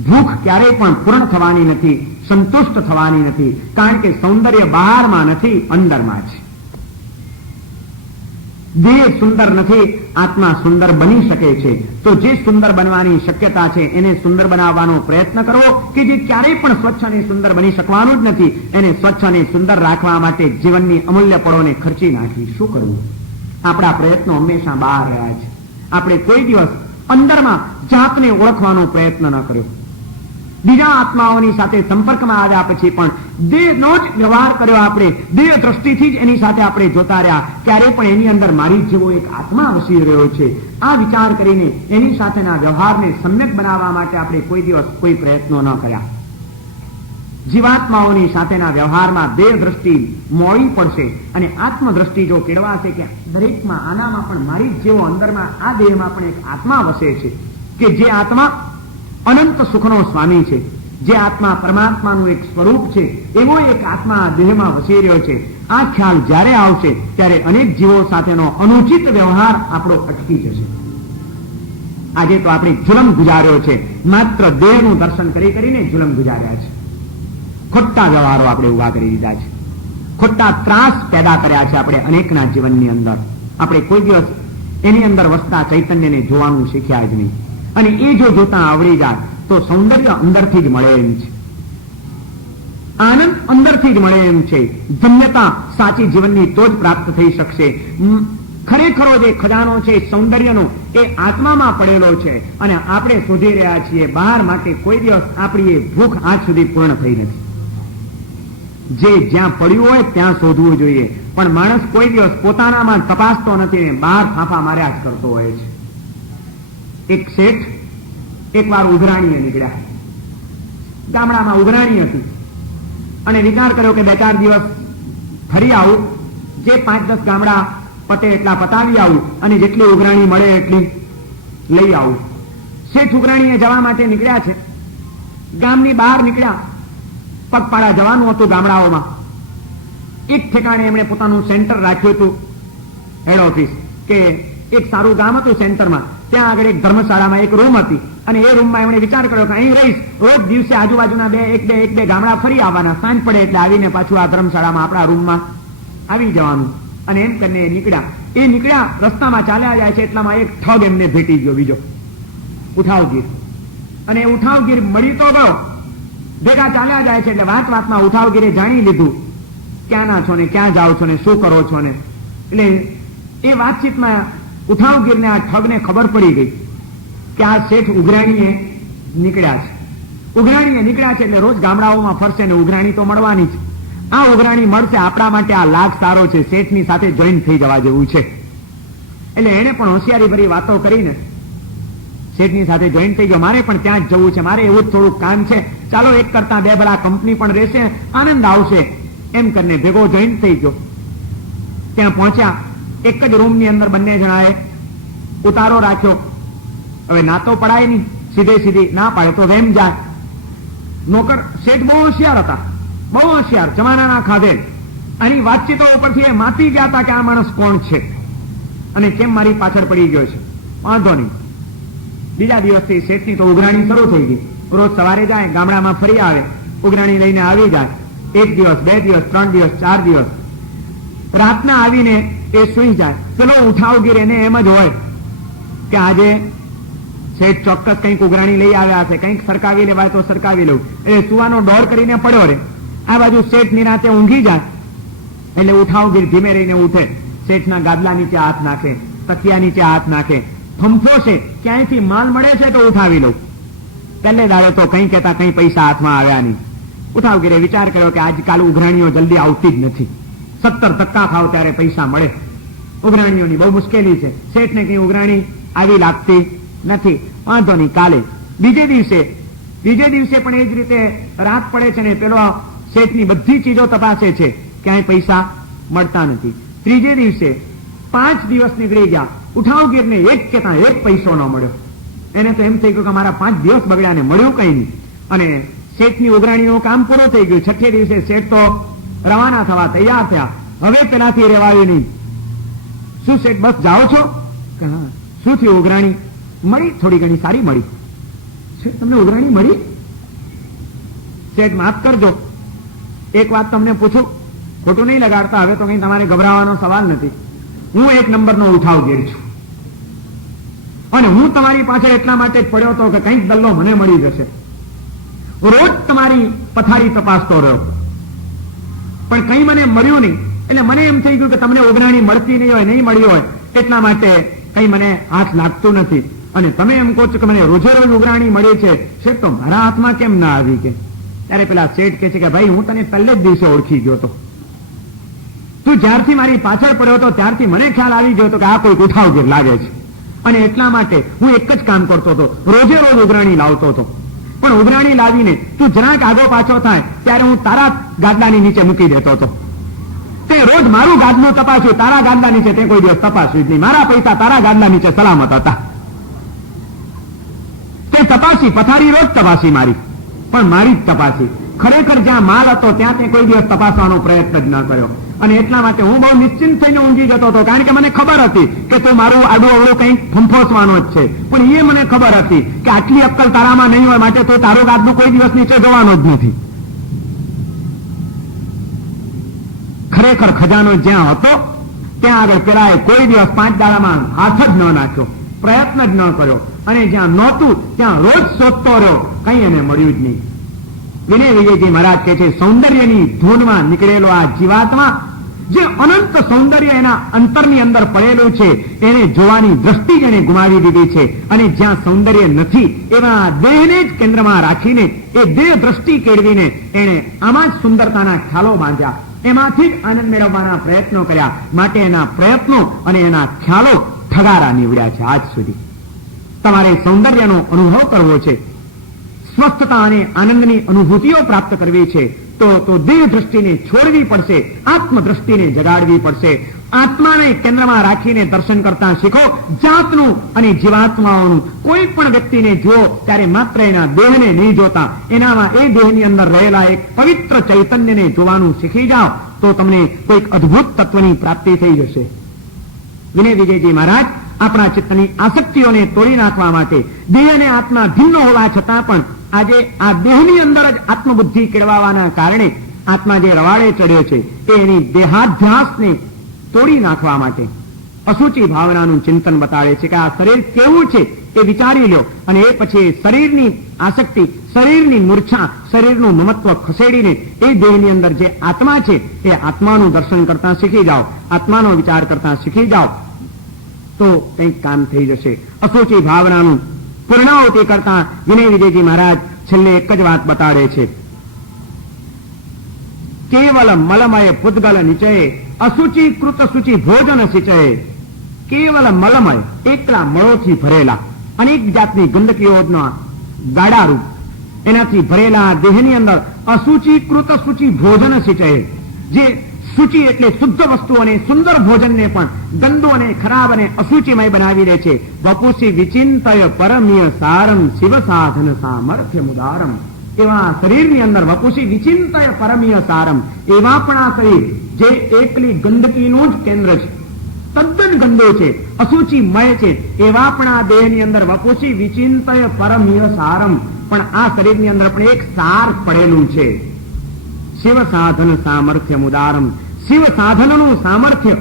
ભૂખ ક્યારેય પણ પૂર્ણ થવાની નથી, સંતુષ્ટ થવાની નથી. કારણ કે સૌંદર્ય બહારમાં નથી, અંદરમાં છે. દેહ સુંદર નથી, આત્મા સુંદર બની શકે છે. તો જે સુંદર બનવાની શક્યતા છે એને સુંદર બનાવવાનો પ્રયત્ન કરવો, કે જે ક્યારેય પણ સ્વચ્છ અને સુંદર બની શકવાનું જ નથી, એને સ્વચ્છ અને સુંદર રાખવા માટે જીવનની અમૂલ્ય પળોને ખર્ચી નાખી. શું કરવું? આપણા પ્રયત્નો હંમેશા બહાર રહ્યા છે. આપણે કોઈ દિવસ અંદરમાં જાતને ઓળખવાનો પ્રયત્ન ન કર્યો. બીજા આત્માઓની સાથે સંપર્કમાં આવ્યા પછી પણ દેહનો જ વ્યવહાર કર્યો. આપણે દેહ દ્રષ્ટિથી જ એની સાથે આપણે જોતા રહ્યા. ક્યારે પણ એની અંદર મારી જેવો એક આત્મા વસી રહ્યો છે, આ વિચાર કરીને એની સાથેના વ્યવહારને સમ્યક બનાવવા માટે આપણે કોઈ દિવસ કોઈ પ્રયત્નો ન કર્યા. જીવાત્માઓની સાથેના વ્યવહારમાં દેહ દ્રષ્ટિ મોડી પડશે અને આત્મદ્રષ્ટિ જો કેળવાશે કે દરેકમાં આનામાં પણ મારી જેવો અંદરમાં આ દેહમાં પણ એક આત્મા વસે છે, કે જે આત્મા અનંત સુખનો સ્વામી છે, જે આત્મા પરમાત્માનું એક સ્વરૂપ છે, એવો એક આત્મા દેહમાં વસી રહ્યો છે. આ ખ્યાલ જ્યારે આવશે ત્યારે અનેક જીવો સાથેનો અનુચિત વ્યવહાર આપણો અટકી જશે. આજે તો આપણે જુલમ ગુજાર્યો છે, માત્ર દેહનું દર્શન કરીને જુલમ ગુજાર્યા છે. ખોટા વ્યવહારો આપણે ઉભા કરી દીધા છે, ખોટા ત્રાસ પેદા કર્યા છે આપણે અનેકના જીવનની અંદર. આપણે કોઈ દિવસ એની અંદર વસતા ચૈતન્યને જોવાનું શીખ્યા જ નહીં. અને એ જો જોતા આવડી જાય તો સૌંદર્ય અંદરથી જ મળે એમ છે, આનંદ અંદરથી જ મળે એમ છે. ધન્યતા સાચી જીવનની તો જ પ્રાપ્ત થઈ શકશે. ખરેખરો જે ખજાનો છે સૌંદર્યનો એ આત્મામાં પડેલો છે અને આપણે શોધી રહ્યા છીએ બહાર માટે. કોઈ દિવસ આપણી એ ભૂખ આજ સુધી પૂર્ણ થઈ નથી. જે જ્યાં પડ્યું હોય ત્યાં શોધવું જોઈએ, પણ માણસ કોઈ દિવસ પોતાનામાં તપાસતો નથી, બહાર ફાંફા માર્યા જ કરતો હોય છે. એક શેઠ એકવાર ઉઘરાણીએ નીકળ્યા. ગામડામાં ઉઘરાણી હતી અને વિચાર કર્યો કે 2-4 દિવસ ફરી આવું, જે 5-10 ગામડા પતે એટલા પતાવી આવું અને જેટલી ઉઘરાણી મળે એટલી લઈ આવું. શેઠ ઉઘરાણીએ જવા માટે નીકળ્યા છે. ગામની બહાર નીકળ્યા, પગપાળા જવાનું હતું ગામડાઓમાં. એક ઠેકાણે એમણે પોતાનું સેન્ટર રાખ્યું હતું, હેડ ઓફિસ, કે એક સારું ગામ હતું સેન્ટરમાં. ત્યાં આગળ એક ધર્મશાળામાં એક રૂમ હતી અને એ રૂમમાં એમણે વિચાર કર્યો કે અહીં રહીશ, રોજ દિવસે આજુબાજુના એક બે ગામડા ફરી આવવાના, સાંજ પડે એટલે આવીને પાછું આ ધર્મશાળામાં આપણા રૂમમાં આવી જવાનું. અને એમ કરીને એ નીકળ્યા રસ્તામાં ચાલ્યા જાય છે એટલામાં એક ઠગ એમને ભેટી ગયો, બીજો ઉઠાવગીર. અને ઉઠાવગીર મળી તો ગયો, ભેગા ચાલ્યા જાય છે એટલે વાતમાં ઉઠાવગીરે જાણી લીધું ક્યાંના છો ને ક્યાં જાઓ છો ને શું કરો છો ને. એટલે એ વાતચીતમાં ઉઠાવગીરને આ ઠગને ખબર પડી ગઈ કે આ શેઠ ઉઘરાણીએ નીકળ્યા છે. ઉઘરાણીએ નીકળ્યા છે એટલે રોજ ગામડાઓમાં ફરશે ને ઉઘરાણી તો મળવાની છે. આ ઉઘરાણી મળશે, આપણા માટે આ લાભ સારો છે, શેઠની સાથે જોઈન થઈ જવા જેવું છે. એટલે એને પણ હોશિયારી ભરી વાતો કરીને શેઠની સાથે જોઈન થઈ ગયો. મારે પણ ત્યાં જ જવું છે, મારે એવું જ થોડુંક કામ છે, ચાલો એક કરતા બે ભલા કંપની પણ રહેશે, આનંદ આવશે, એમ કરીને ભેગો જોઈન થઈ ગયો. ત્યાં પહોંચ્યા, એક જ રૂમની અંદર બંને જણાએ ઉતારો રાખ્યો. હવે ના તો પડાય નહીં, સીધી ના પાડે તો વેમ જાય. નોકર શેઠ બહુ હોશિયાર હતા, બહુ હોશિયાર, જમાનાના ખાધે. આની વાતચીતો ઉપરથી એ માતી ગયા હતા કે આ માણસ કોણ છે અને કેમ મારી પાછળ પડી ગયો છે. વાંધો નહીં, બીજા દિવસથી શેઠની તો ઉઘરાણી શરૂ થઈ ગઈ. રોજ સવારે જાય, ગામડામાં ફરી આવે, ઉઘરાણી લઈને આવી જાય. 1 દિવસ, 2 દિવસ, 3 દિવસ, 4 દિવસ. રાતના આવીને એ સુઈ જાય. ચલો ઉઠાવગીર એને એમ જ હોય કે આજે શેઠ ચોક્કસ કંઈક ઉઘરાણી લઈ આવ્યા છે, કંઈક સરકાવી લેવાય તો સરકાવી લઉં. એટલે સુવાનો ડોર કરીને પડ્યો રે. આ બાજુ શેઠ નિરાતે ઊંઘી જાય એટલે ઉઠાવગીર ધીમે રહીને ઉઠે, શેઠના ગાદલા નીચે હાથ નાખે, તકિયા નીચે હાથ નાખે, ફંફો છે ક્યાંયથી માલ મળે છે તો ઉઠાવી લઉં. પહેલે દાડે તો કંઈ કહેતા કંઈ પૈસા હાથમાં આવ્યા નહીં. ઉઠાવગીરે વિચાર કર્યો કે આજકાલ ઉઘરાણીઓ જલ્દી આવતી જ નથી, 70 ધક્કા ખાવ ત્યારે પૈસા મળે. ઉઘરાણીઓની બહુ મુશ્કેલી છે, શેઠને કઈ ઉઘરાણી આવી લાગતી નથી. વાંધો નહીં, કાલે બીજે દિવસે પણ એ જ રીતે રાત પડે છે ને પેલો શેઠની બધી ચીજો તપાસે છે, ક્યાંય પૈસા મળતા નથી. ત્રીજે દિવસે 5 દિવસ નીકળી ગયા, ઉઠાવગીરને એક કેતા એક પૈસો ન મળ્યો. એને તો એમ થઈ ગયું કે મારા 5 દિવસ બગડ્યા ને મળ્યું કઈ નહીં. અને શેઠની ઉઘરાણીનું કામ પૂરું થઈ ગયું. 6થે દિવસે શેઠ તો રવાના થવા તૈયાર થયા. હવે પેલાથી રેવાયું નહીં. શું શેઠ બસ જાઓ છો? શું થયું? ઉઘરાણી મળી, થોડી ઘણી સારી મળી. શેઠ તમને ઉઘરાણી મળી? શેઠ માફ કરજો, એક વાત તમને પૂછું, ખોટું નહીં લગાડતા, હવે તો કઈ તમારે ગભરાવાનો સવાલ નથી. હું 1 નંબરનો ઉઠાવગીર છું અને હું તમારી પાછળ એટલા માટે જ પડ્યો હતો કે કંઈક દલ્લો મને મળી જશે. રોજ તમારી પથારી તપાસતો રહ્યો, પણ કંઈ મને મળ્યું નહીં. એટલે મને એમ થઈ ગયું કે તમને ઉઘરાણી મળતી નહીં હોય, નહીં મળી હોય, એટલા માટે કંઈ મને હાથ લાગતું નથી. અને તમે એમ કહો છો કે મને રોજે રોજ ઉઘરાણી મળી છે, શેઠ તો મારા હાથમાં કેમ ના આવી? કે ત્યારે પેલા શેઠ કહે છે કે ભાઈ, હું તને પહેલે જ દિવસે ઓળખી ગયો હતો. તું જ્યારથી મારી પાછળ પડ્યો હતો ત્યારથી મને ખ્યાલ આવી ગયો હતો કે આ કોઈ ઉઠાવગીર લાગે છે. અને એટલા માટે હું એક જ કામ કરતો હતો, રોજે રોજ ઉઘરાણી લાવતો હતો. પણ ઉઘરાણી લાવીને તું જરાક આગો પાછો થાય ત્યારે હું તારા ગાદલાની નીચે મૂકી દેતો હતો. તે રોજ મારું ગાદલું તપાસ્યું, તારા ગાદલા નીચે તે કોઈ દિવસ તપાસ્યું જ નહીં. મારા પૈસા તારા ગાદલા નીચે સલામત હતા. તે તપાસી, પથારી રોજ તપાસી મારી, પણ મારી જ તપાસી. ખરેખર જ્યાં માલ હતો ત્યાં તે કોઈ દિવસ તપાસવાનો પ્રયત્ન જ ન કર્યો. અને એટલા માટે હું બહુ નિશ્ચિંત થઈને ઊંઘી જતો હતો, કારણ કે મને ખબર હતી કે તું મારું આડું અવળું કંઈક ફંફોસવાનો જ છે. પણ એ મને ખબર હતી કે આટલી અક્કલ તારામાં નહીં હોય, માટે તો તારું ગાદલું કોઈ દિવસ નીચે જવાનો જ નથી. ખરેખર ખજાનો જ્યાં હતો ત્યાં આગળ પેલાએ કોઈ દિવસ 5 દાડામાં હાથ જ ન નાખ્યો, પ્રયત્ન જ ન કર્યો. અને જ્યાં નહોતું ત્યાં રોજ શોધતો રહ્યો, કંઈ એને મળ્યું જ નહીં. વિનય વિજયજી મહારાજ કહે છે, સૌંદર્યની ધૂનમાં નીકળેલો આ જીવાત્મા, જે અનંત સૌંદર્ય એના અંતરની અંદર પડેલું છે, એને જોવાની દ્રષ્ટિ જેને ગુમાવી દીધી છે. અને જ્યાં સૌંદર્ય નથી એવા દેહને જ કેન્દ્રમાં રાખીને એ દેહ દ્રષ્ટિ કેળવીને એને આમાં જ સુંદરતાના ખ્યાલો બાંધ્યા, એમાંથી જ આનંદ મેળવવાના પ્રયત્નો કર્યા. માટે એના પ્રયત્નો અને એના ખ્યાલો ઠગારા નીવડ્યા છે. આજ સુધી તમારે સૌંદર્યનો અનુભવ કરવો છે, સ્વસ્થતા અને આનંદની અનુભૂતિઓ પ્રાપ્ત કરવી છે, તો દેહ દ્રષ્ટિને છોડવી પડશે, આત્મદ્રષ્ટિને જગાડવી પડશે. આત્માને કેન્દ્રમાં રાખીને દર્શન કરતા શીખો. જાતનું અને જીવાત્માઓનું કોઈ પણ વ્યક્તિને જુઓ ત્યારે માત્ર એના દેહને નહીં જોતા, એનામાં એ દેહની અંદર રહેલા એક પવિત્ર ચૈતન્યને જોવાનું શીખી જાઓ, તો તમને કોઈક અદભુત તત્વની પ્રાપ્તિ થઈ જશે. વિનય વિજયજી મહારાજ આપણા ચિત્તની આસક્તિઓને તોડી નાખવા માટે દેહ અને આત્મા ભિન્ન હોવા છતાં પણ આજે આ દેહની અંદર જ આત્મબુદ્ધિ કેળવવાના કારણે આત્મા જે રવાડે ચડ્યો છે એ એની દેહાધ્યાસને તોડી નાખવા માટે અસુચિ ભાવનાનું ચિંતન બતાવે છે કે આ શરીર કેવું છે એ વિચારી લો, અને એ પછી શરીરની આસક્તિ, શરીરની મૂર્છા, શરીરનું મમત્વ ખસેડીને એ દેહની અંદર જે આત્મા છે એ આત્માનું દર્શન કરતા શીખી જાઓ, આત્માનો વિચાર કરતા શીખી જાઓ, તો કંઈક કામ થઈ જશે. અસુચિ ભાવનાનું પૂર્ણાહુતિ કરતા વિનય વિજયજી મહારાજ છેલ્લે એક જ વાત બતાડે છે, કેવલ મલમય પુદ્ગલ નિચયે અસુચિ કૃત શુચિ ભોજન સિચયે. કેવલ મલમય, એકલા મળોથી ભરેલા અનેક જાતની ગંદકીઓના ગાડા રૂપ એનાથી ભરેલા દેહની અંદર અસુચિ કૃત શુચિ ભોજન સિચયે. જે શુચિ એટલે શુદ્ધ વસ્તુ અને સુંદર ભોજનને પણ ગંદુ અને ખરાબ અને અશુચિમય બનાવી દે છે. વપુસી વિચિંતય પરમીય સારમ શિવ સાધન સામર્થ્ય મુદારમ. એવા શરીરની અંદર વપુસી વિચિંતય પરમીય સારમ, એવા પણ આ શરીર જે એકલી ગંદકીનું જ કેન્દ્ર છે, તદ્દન ગંદો છે, અશુચિમય છે, એવા પણ આ દેહની અંદર વપુસી વિચિંતય પરમીય સારમ, પણ આ શરીરની અંદર પણ એક સાર પડેલું છે. શિવ સાધન સામર્થ્ય મુદારમ. શિવ સાધનનું સામર્થ્ય,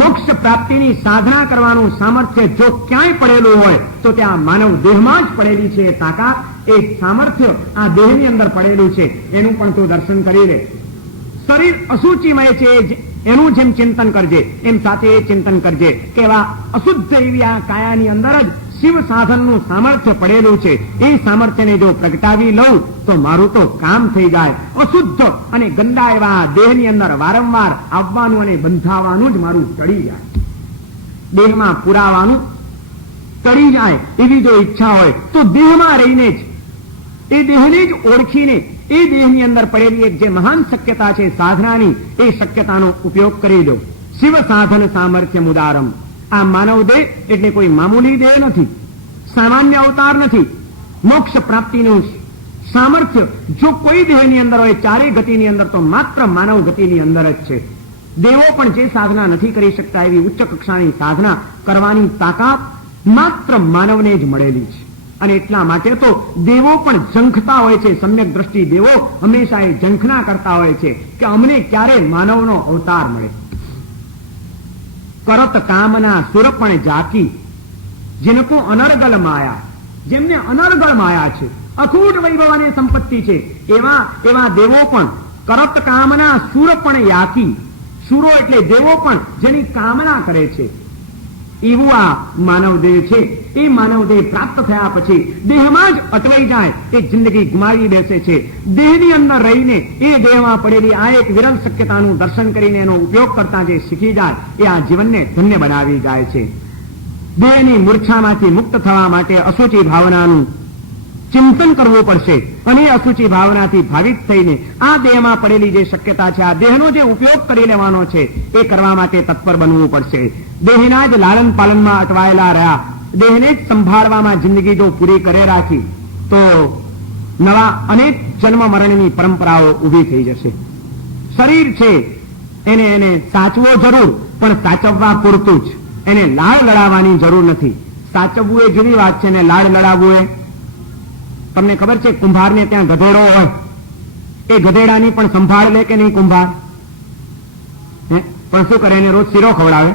મોક્ષ પ્રાપ્તિની સાધના કરવાનું સામર્થ્ય જો ક્યાંય પડેલું હોય તો ત્યાં માનવ દેહમાં જ પડેલી છે. તાકાત, એ સામર્થ્ય આ દેહની અંદર પડેલું છે. એનું પણ તું દર્શન કરી લે. શરીર અશુચિમય છે એનું જેમ ચિંતન કરજે, એમ સાથે એ ચિંતન કરજે કે એવા અશુદ્ધ એવી આ કાયાની અંદર જ શિવ સાધનનું સામર્થ્ય પડેલું છે. એ સામર્થ્યને જો પ્રગટાવી લઉં તો મારું તો કામ થઈ જાય. અશુદ્ધ અને ગંદા એવા દેહની અંદર વારંવાર આવવાનું અને બંધાવાનું જ મારું ટળી જાય, દેહમાં પુરાવાનું ટળી જાય. એવી જો ઈચ્છા હોય તો દેહમાં રહીને જ, એ દેહને જ ઓળખીને એ દેહની અંદર પડેલી એક જે મહાન શક્યતા છે સાધનાની, એ શક્યતાનો ઉપયોગ કરી લો. શિવ સાધન સામર્થ્ય મુદારમ. આ માનવ દેહ એટલે કોઈ મામૂલી દેહ નથી, સામાન્ય અવતાર નથી. મોક્ષ પ્રાપ્તિનું સામર્થ્ય જો કોઈ દેહની અંદર હોય, ચારે ગતિની અંદર, તો માત્ર માનવ ગતિની અંદર જ છે. દેવો પણ જે સાધના નથી કરી શકતા એવી ઉચ્ચ કક્ષાની સાધના કરવાની તાકાત માત્ર માનવને જ મળેલી છે. અને એટલા માટે તો દેવો પણ ઝંખતા હોય છે. સમ્યક દ્રષ્ટિ દેવો હંમેશા એ ઝંખના કરતા હોય છે કે અમને ક્યારે માનવનો અવતાર મળે. કરત કામના સુરપણ જાકી जिनको अनर्गल माया, જેમને અનર્ગળ માયા છે, અખૂટ વૈભવ અને સંપત્તિ છે, એવા દેવો પણ કરત કામના સુર પણ યાકી, સુરો એટલે દેવો પણ જેની કામના કરે છે, એવું આ માનવદેહ છે. એ માનવદેહ પ્રાપ્ત થયા પછી દેહમાં જ અટવાઈ જાય, એ જિંદગી ગુમાવી બેસે છે. દેહની અંદર રહીને એ દેહમાં પડેલી આ એક વિરલ શક્યતાનું દર્શન કરીને એનો ઉપયોગ કરતા જે શીખી જાય, એ આ જીવનને ધન્ય બનાવી જાય છે. દેહની મૂર્છામાંથી મુક્ત થવા માટે અશુચિ ભાવનાનું ચિંતન કરવું પડશે, અને અશુચિ ભાવનાથી ભાવિત થઈને આ દેહમાં પડેલી જે શક્યતા છે, આ દેહનો જે ઉપયોગ કરી લેવાનો છે, એ કરવા માટે તત્પર બનવું પડશે. દેહના જ લાલન પાલનમાં અટવાયેલા રહ્યા, દેહને જ સંભાળવામાં જિંદગી જો પૂરી કરે રાખી, તો નવા અનેક જન્મ મરણની પરંપરાઓ ઊભી થઈ જશે. શરીર છે એને સાચવો જરૂર, પણ સાચવવા પૂરતું જ. એને લાડ લડાવવાની જરૂર નથી. સાચવવું એ જુદી વાત છે ને લાડ લડાવવું એ, તમને ખબર છે કુંભારને ત્યાં ગધેડો હોય, એ ગધેડાની પણ સંભાળ લે કે નહીં કુંભાર? પણ શું કરે, એને રોજ શીરો ખવડાવે.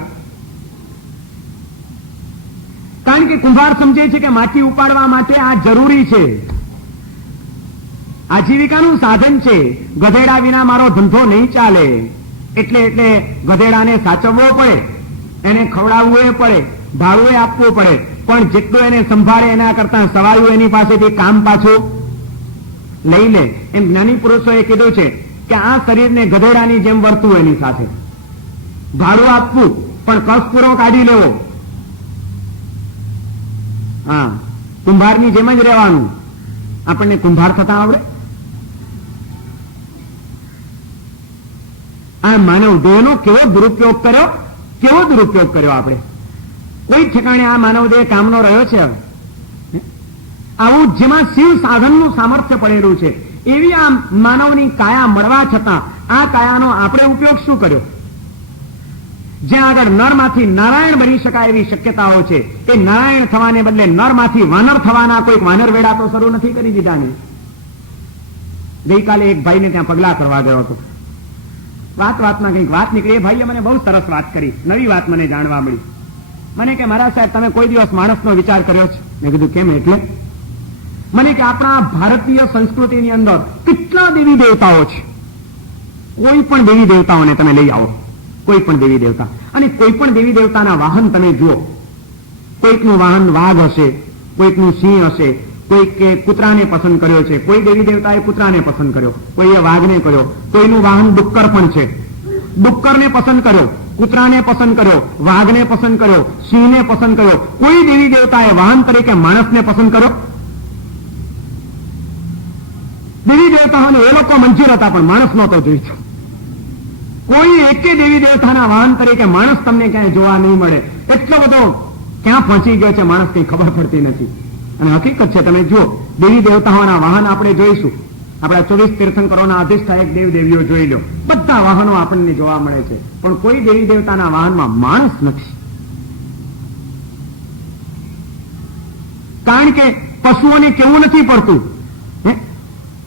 કારણ કે કુંભાર સમજે છે કે માટી ઉપાડવા માટે આ જરૂરી છે, આજીવિકાનું સાધન છે. ગધેડા વિના મારો ધંધો નહીં ચાલે, એટલે ગધેડાને સાચવવો પડે, એને ખવડાવવું એ પડે, ભાડું આપવું પડે. પણ જેટલું એને સંભાળે એના કરતા સવાયું એની પાસેથી કામ પાછું લઈ લે. એમ જ્ઞાની પુરુષોએ કીધું છે કે આ શરીરને ગધેડાની જેમ વર્તવું, એની સાથે ભાડું આપવું, પણ કસ પૂરો કાઢી લેવો. હા, કુંભારની જેમ જ રહેવાનું. આપણને કુંભાર થતા આવડે? આ માનવ દેહનો કેવો દુરુપયોગ કર્યો આપણે. કોઈ ઠેકાણે આ માનવદેહ કામનો રહ્યો છે? આવું જેમાં શિવ સાધનનું સામર્થ્ય પડેલું છે, એવી આ માનવની કાયા મળવા છતાં આ કાયાનો આપણે ઉપયોગ શું કર્યો? જ્યાં આગળ નરમાંથી નારાયણ બની શકાય એવી શક્યતાઓ છે, એ નારાયણ થવાને બદલે નરમાંથી વાનર થવાના કોઈક વાનર વેડા તો શરૂ નથી કરી દીધા ને. ગઈકાલે એક ભાઈને ત્યાં પગલા કરવા ગયો હતો. વાતમાં કંઈક વાત નીકળી. એ ભાઈએ મને બહુ સરસ વાત કરી, નવી વાત મને જાણવા મળી. મને કે મારા સાહેબ, તમે કોઈ દિવસ માણસનો વિચાર કર્યો છે? મેં કીધું કેમ? એટલે મને કે આપણા ભારતીય સંસ્કૃતિની અંદર કેટલા દેવી દેવતાઓ છે. કોઈ પણ દેવી દેવતાઓને તમે લઈ આવો, કોઈ પણ દેવી દેવતા, અને કોઈ પણ દેવી દેવતાના વાહન તમે જુઓ. કોઈકનું વાહન વાઘ હશે, કોઈકનું સિંહ હશે, કોઈકે કૂતરાને પસંદ કર્યો છે, કોઈ દેવી દેવતાએ કૂતરાને પસંદ કર્યો, કોઈએ વાઘને કર્યો, કોઈનું વાહન ડુક્કર પણ છે, ડુક્કરને પસંદ કર્યો, કૂતરાને પસંદ કર્યો, વાઘને પસંદ કર્યો, સિંહને પસંદ કર્યો. કોઈ દેવી દેવતાએ વાહન તરીકે માણસને પસંદ કર્યો? દેવી દેવતાઓને એ લોકો મંજૂર હતા, પણ માણસ નહોતો જોઈતો. કોઈ એકે દેવી દેવતાના વાહન તરીકે માણસ તમને ક્યાંય જોવા નહીં મળે. એટલો બધો ક્યાં પહોંચી ગયો છે માણસ, કઈ ખબર પડતી નથી. અને હકીકત છે, તમે જુઓ, દેવી દેવતાઓના વાહન આપણે જોઈશું. આપણા 24 તીર્થંકરોના અધિષ્ઠાયક દેવ દેવીઓ જોઈ લો, બધા વાહનો આપણને જોવા મળે છે, પણ કોઈ દેવી દેવતાના વાહનમાં માણસ નથી. કારણ કે પશુઓને કેવું નથી પડતું.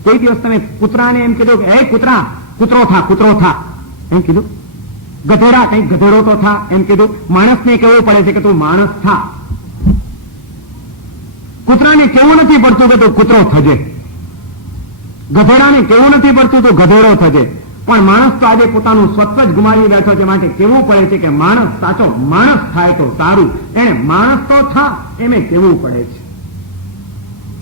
કોઈ દિવસ તમે કૂતરાને એમ કીધું કે હે કૂતરા, કૂતરો થા એમ કીધું? ગધેડા, કઈ ગધેડો તો થા એમ કીધું? માણસને કેવું પડે છે કે તું માણસ થા. કૂતરાને કેવું નથી પડતું કે તું કૂતરો થજે, ગધેડાને કેવું નથી પડતું તું ગધેડો થજે. પણ માણસ તો આજે પોતાનું સ્વત્વ જ ગુમાવી બેઠો છે, માટે કેવું પડે છે કે માણસ, સાચો માણસ થાય તો સારું. એને માણસ તો થા એમ કેવું પડે છે.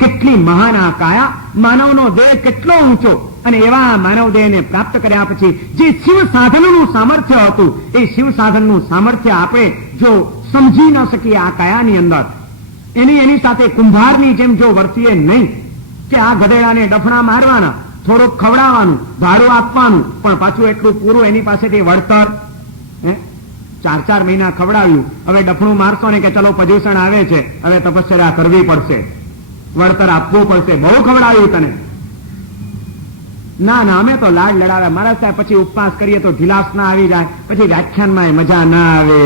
કેટલી મહાન આ કાયા, માનવનો દેહ કેટલો ઊંચો. અને એવા માનવ દેહને પ્રાપ્ત કર્યા પછી જે શિવ સાધનનું સામર્થ્ય હતું, એ શિવ સાધનનું સામર્થ્ય આપણે જો સમજી ન શકીએ આ કાયાની અંદર, એની સાથે કુંભારની જેમ જો વર્તીએ નહીં, કે આ ગધેડાને ડફણા મારવાના, થોડુંક ખવડાવવાનું, ભાડું આપવાનું, પણ પાછું એટલું પૂરું એની પાસેથી વળતર. 4 મહિના ખવડાવ્યું, હવે ડફણું મારશો ને કે ચલો પર્યુષણ આવે છે, હવે તપસ્યા કરવી પડશે, વળતર આપવું પડશે, બહુ ખવડાવ્યું તને. ના અમે તો લાડ લડાવે મારા સાહેબ, પછી ઉપવાસ કરીએ તો ઢીલાસ ના આવી જાય, પછી વ્યાખ્યાનમાં મજા ના આવે.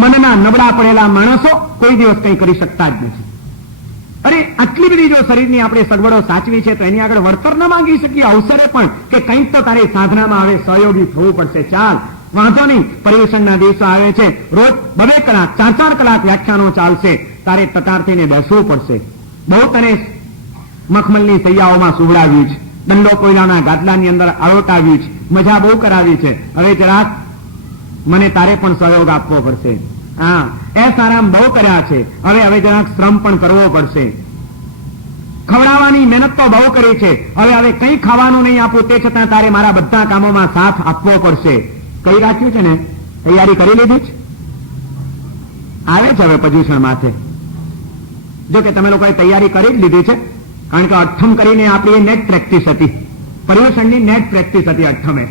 મનના નબળા પડેલા માણસો કોઈ દિવસ કંઈ કરી શકતા જ નથી. અરે આટલી બધી જો શરીરની આપણે સગવડો સાચવી છે તો એની આગળ વળતર ન માંગી શકીએ અવસરે પણ કે કંઈક તો તારે સાધનામાં આવે, સહયોગી થવું પડશે. ચાલ વાંધો નહીં, પર્યુષણના દિવસો આવે છે, રોજ 2 કલાક 4 કલાક વ્યાખ્યાનો ચાલશે, તારે તતાર થઈને બેસવું પડશે. બહુ તને મખમલની સૈયાઓમાં સુવડાવ્યું છે, દંડો કોયલાના ગાદલાની અંદર આળોટાવ્યું છે, મજા બહુ કરાવી છે. હવે જરાક મને તારે પણ સહયોગ આપવો પડશે. હા, એ સારામ બહુ કર્યા છે, હવે જરાક શ્રમ પણ કરવો પડશે. ખવડાવવાની મહેનત તો બહુ કરી છે, હવે કંઈ ખાવાનું નહીં આપું, તે છતાં તારે મારા બધા કામોમાં સાથ આપવો પડશે. કઈ રાખ્યું છે ને, તૈયારી કરી લીધી છે, આવે છે હવે પર્યુષણ માથે. જો કે તમે લોકોએ તૈયારી કરી જ લીધી છે, કારણ કે અઠ્ઠમ કરીને આપણી નેટ પ્રેક્ટિસ હતી, પર્યુષણની નેટ પ્રેક્ટિસ હતી અઠ્ઠમે,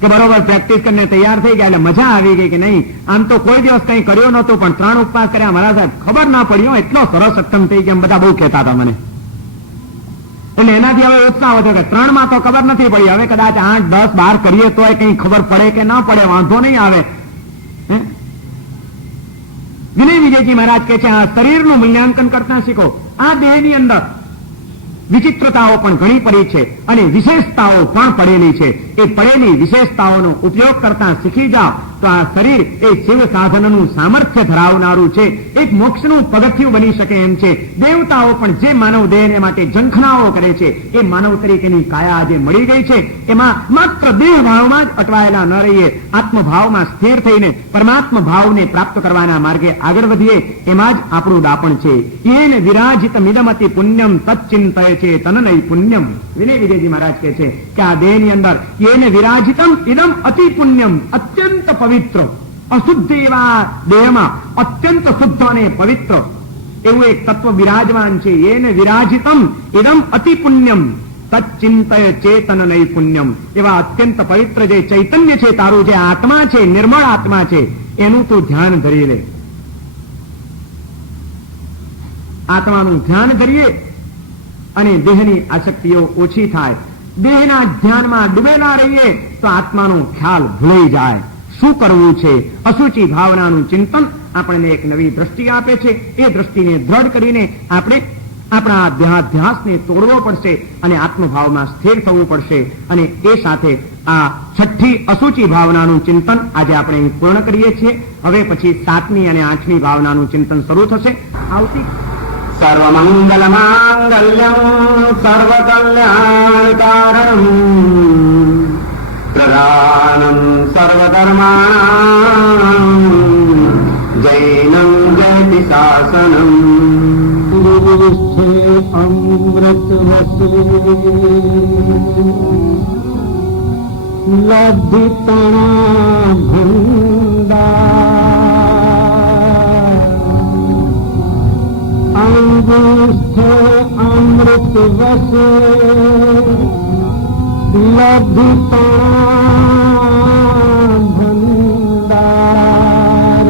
કે બરોબર પ્રેક્ટિસ કરીને તૈયાર થઈ ગયા એટલે મજા આવી ગઈ કે નહીં. આમ તો કોઈ દિવસ કંઈ કર્યો નહોતો, પણ 3 ઉપવાસ કર્યા મારા સાહેબ, ખબર ના પડ્યો, એટલો સરસ અઠ્ઠમ થઈ ગયા, બધા બહુ કહેતા હતા મને. એટલે એનાથી હવે ઉત્સાહ હતો કે 3 માં તો ખબર નથી પડી, હવે કદાચ 8, 10, 12 કરીએ તોય કંઈ ખબર પડે કે ના પડે, વાંધો નહીં આવે. વિનય વિજયજી મહારાજ કહે છે, આ શરીરનું મૂલ્યાંકન કરતા શીખો. આ દેહની અંદર વિચિત્રતાઓ પણ ઘણી પડી છે અને વિશેષતાઓ પણ પડેલી છે. એ પડેલી વિશેષતાઓનો ઉપયોગ કરતા શીખી જાઓ તો આ શરીર એ શિવ સાધનનું સામર્થ્ય ધરાવનારું છે, એક મોક્ષનું પગથિયું બની શકે એમ છે. દેવતાઓ પણ જે માનવ દેહને માટે ઝંખનાઓ કરે છે, એ માનવ તરીકેની કાયા આજે મળી ગઈ છે, એમાં માત્ર દેહ ભાવમાં જ અટવાયેલા ન રહીએ, આત્મભાવમાં સ્થિર થઈને પરમાત્મા ભાવને પ્રાપ્ત કરવાના માર્ગે આગળ વધીએ, એમાં જ આપણું દાપણ છે. યેન વિરાજિત મિદમતિ પુણ્યમ તચ્ચિંતય છે તનનૈ પુણ્યમ. વિનય વિજયજી મહારાજ કહે છે કે આ દેહની અંદર યેન વિરાજિતમ ઇદમ અતિ પુણ્યમ, અત્યંત પવિત્ર, અશુદ્ધ એવા દેહમાં અત્યંત શુદ્ધ અને પવિત્ર એવું એક તત્વ બિરાજમાન છે. યેન વિરાજિતમ ઇદમ અતિ પુણ્યમ તચ્ચિંતય ચેતન નૈ પુણ્યમ. એવા અત્યંત પવિત્ર જે ચૈતન્ય છે, તારું જે આત્મા છે, નિર્મળ આત્મા છે, એનું તું ધ્યાન ધરી લે. આત્માનું ધ્યાન ધરીએ અને દેહની આસક્તિઓ ઓછી થાય. દેહના ધ્યાનમાં ડૂબેલા રહીએ તો આત્માનો ખ્યાલ ભૂલાઈ જાય. શું કરવું છે? અસુચિ ભાવનાનું ચિંતન આપણને એક નવી દ્રષ્ટિ આપે છે. એ દ્રષ્ટિને દ્રઢ કરીને આપણે આપણા દેહાધ્યાસને તોડવો પડશે અને આત્મભાવમાં સ્થિર થવું પડશે. અને એ સાથે આ 6ઠ્ઠી અસુચિ ભાવનાનું ચિંતન આજે આપણે પૂર્ણ કરીએ છીએ. હવે પછી 7મી અને 8મી ભાવનાનું ચિંતન શરૂ થશે. આવતી સર્વમંગલ માંગલ્યમ સર્વકલ્યાણકારણમ પ્રધાનમ સર્વધર્માણામ જૈનમ જયતિ શાસનમ. અમૃત લબ્ધિતણા ભંડાર અંગુષ્ઠ અમૃત વસે લબ્ધિતણા ભંડાર.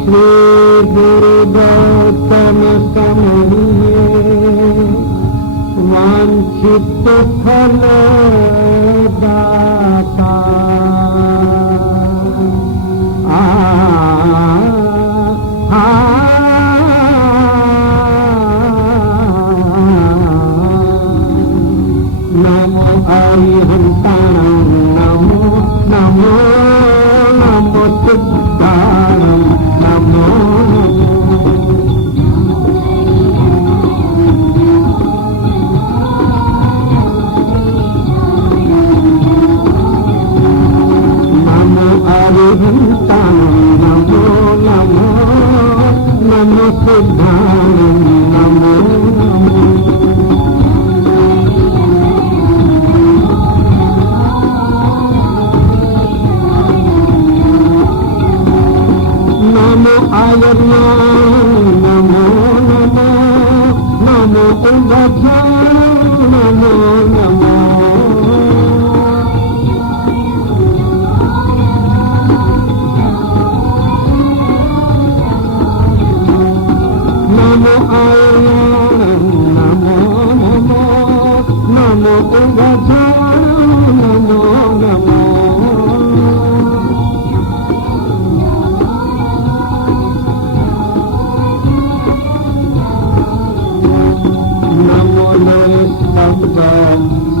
શ્રી ગુરુદત્તમ સમણીએ વાંછિત ફલ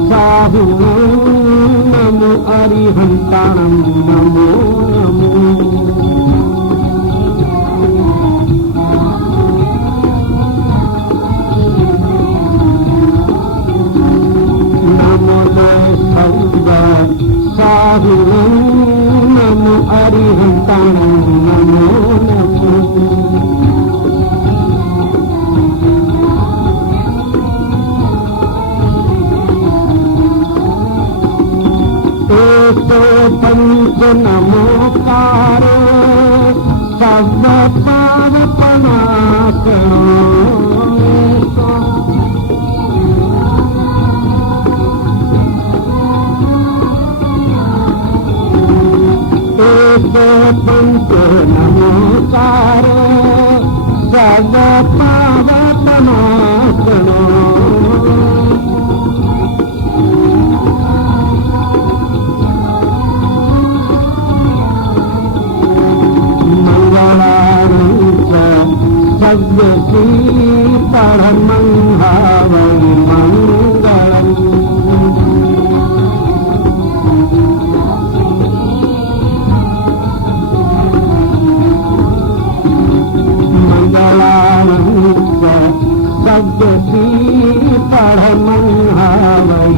साधुनं नमो अरिहन्ताणं नमो नमो साधुनं नमो अरिहन्ताणं नमो नमो एतो पंच नमोकारो सर्व पावपनाशनो पंच नमोकार सर्व पावपनाशनो मंगलारंच सव्यसी परमंहावै मंगलम् सव्यसी परमंहावै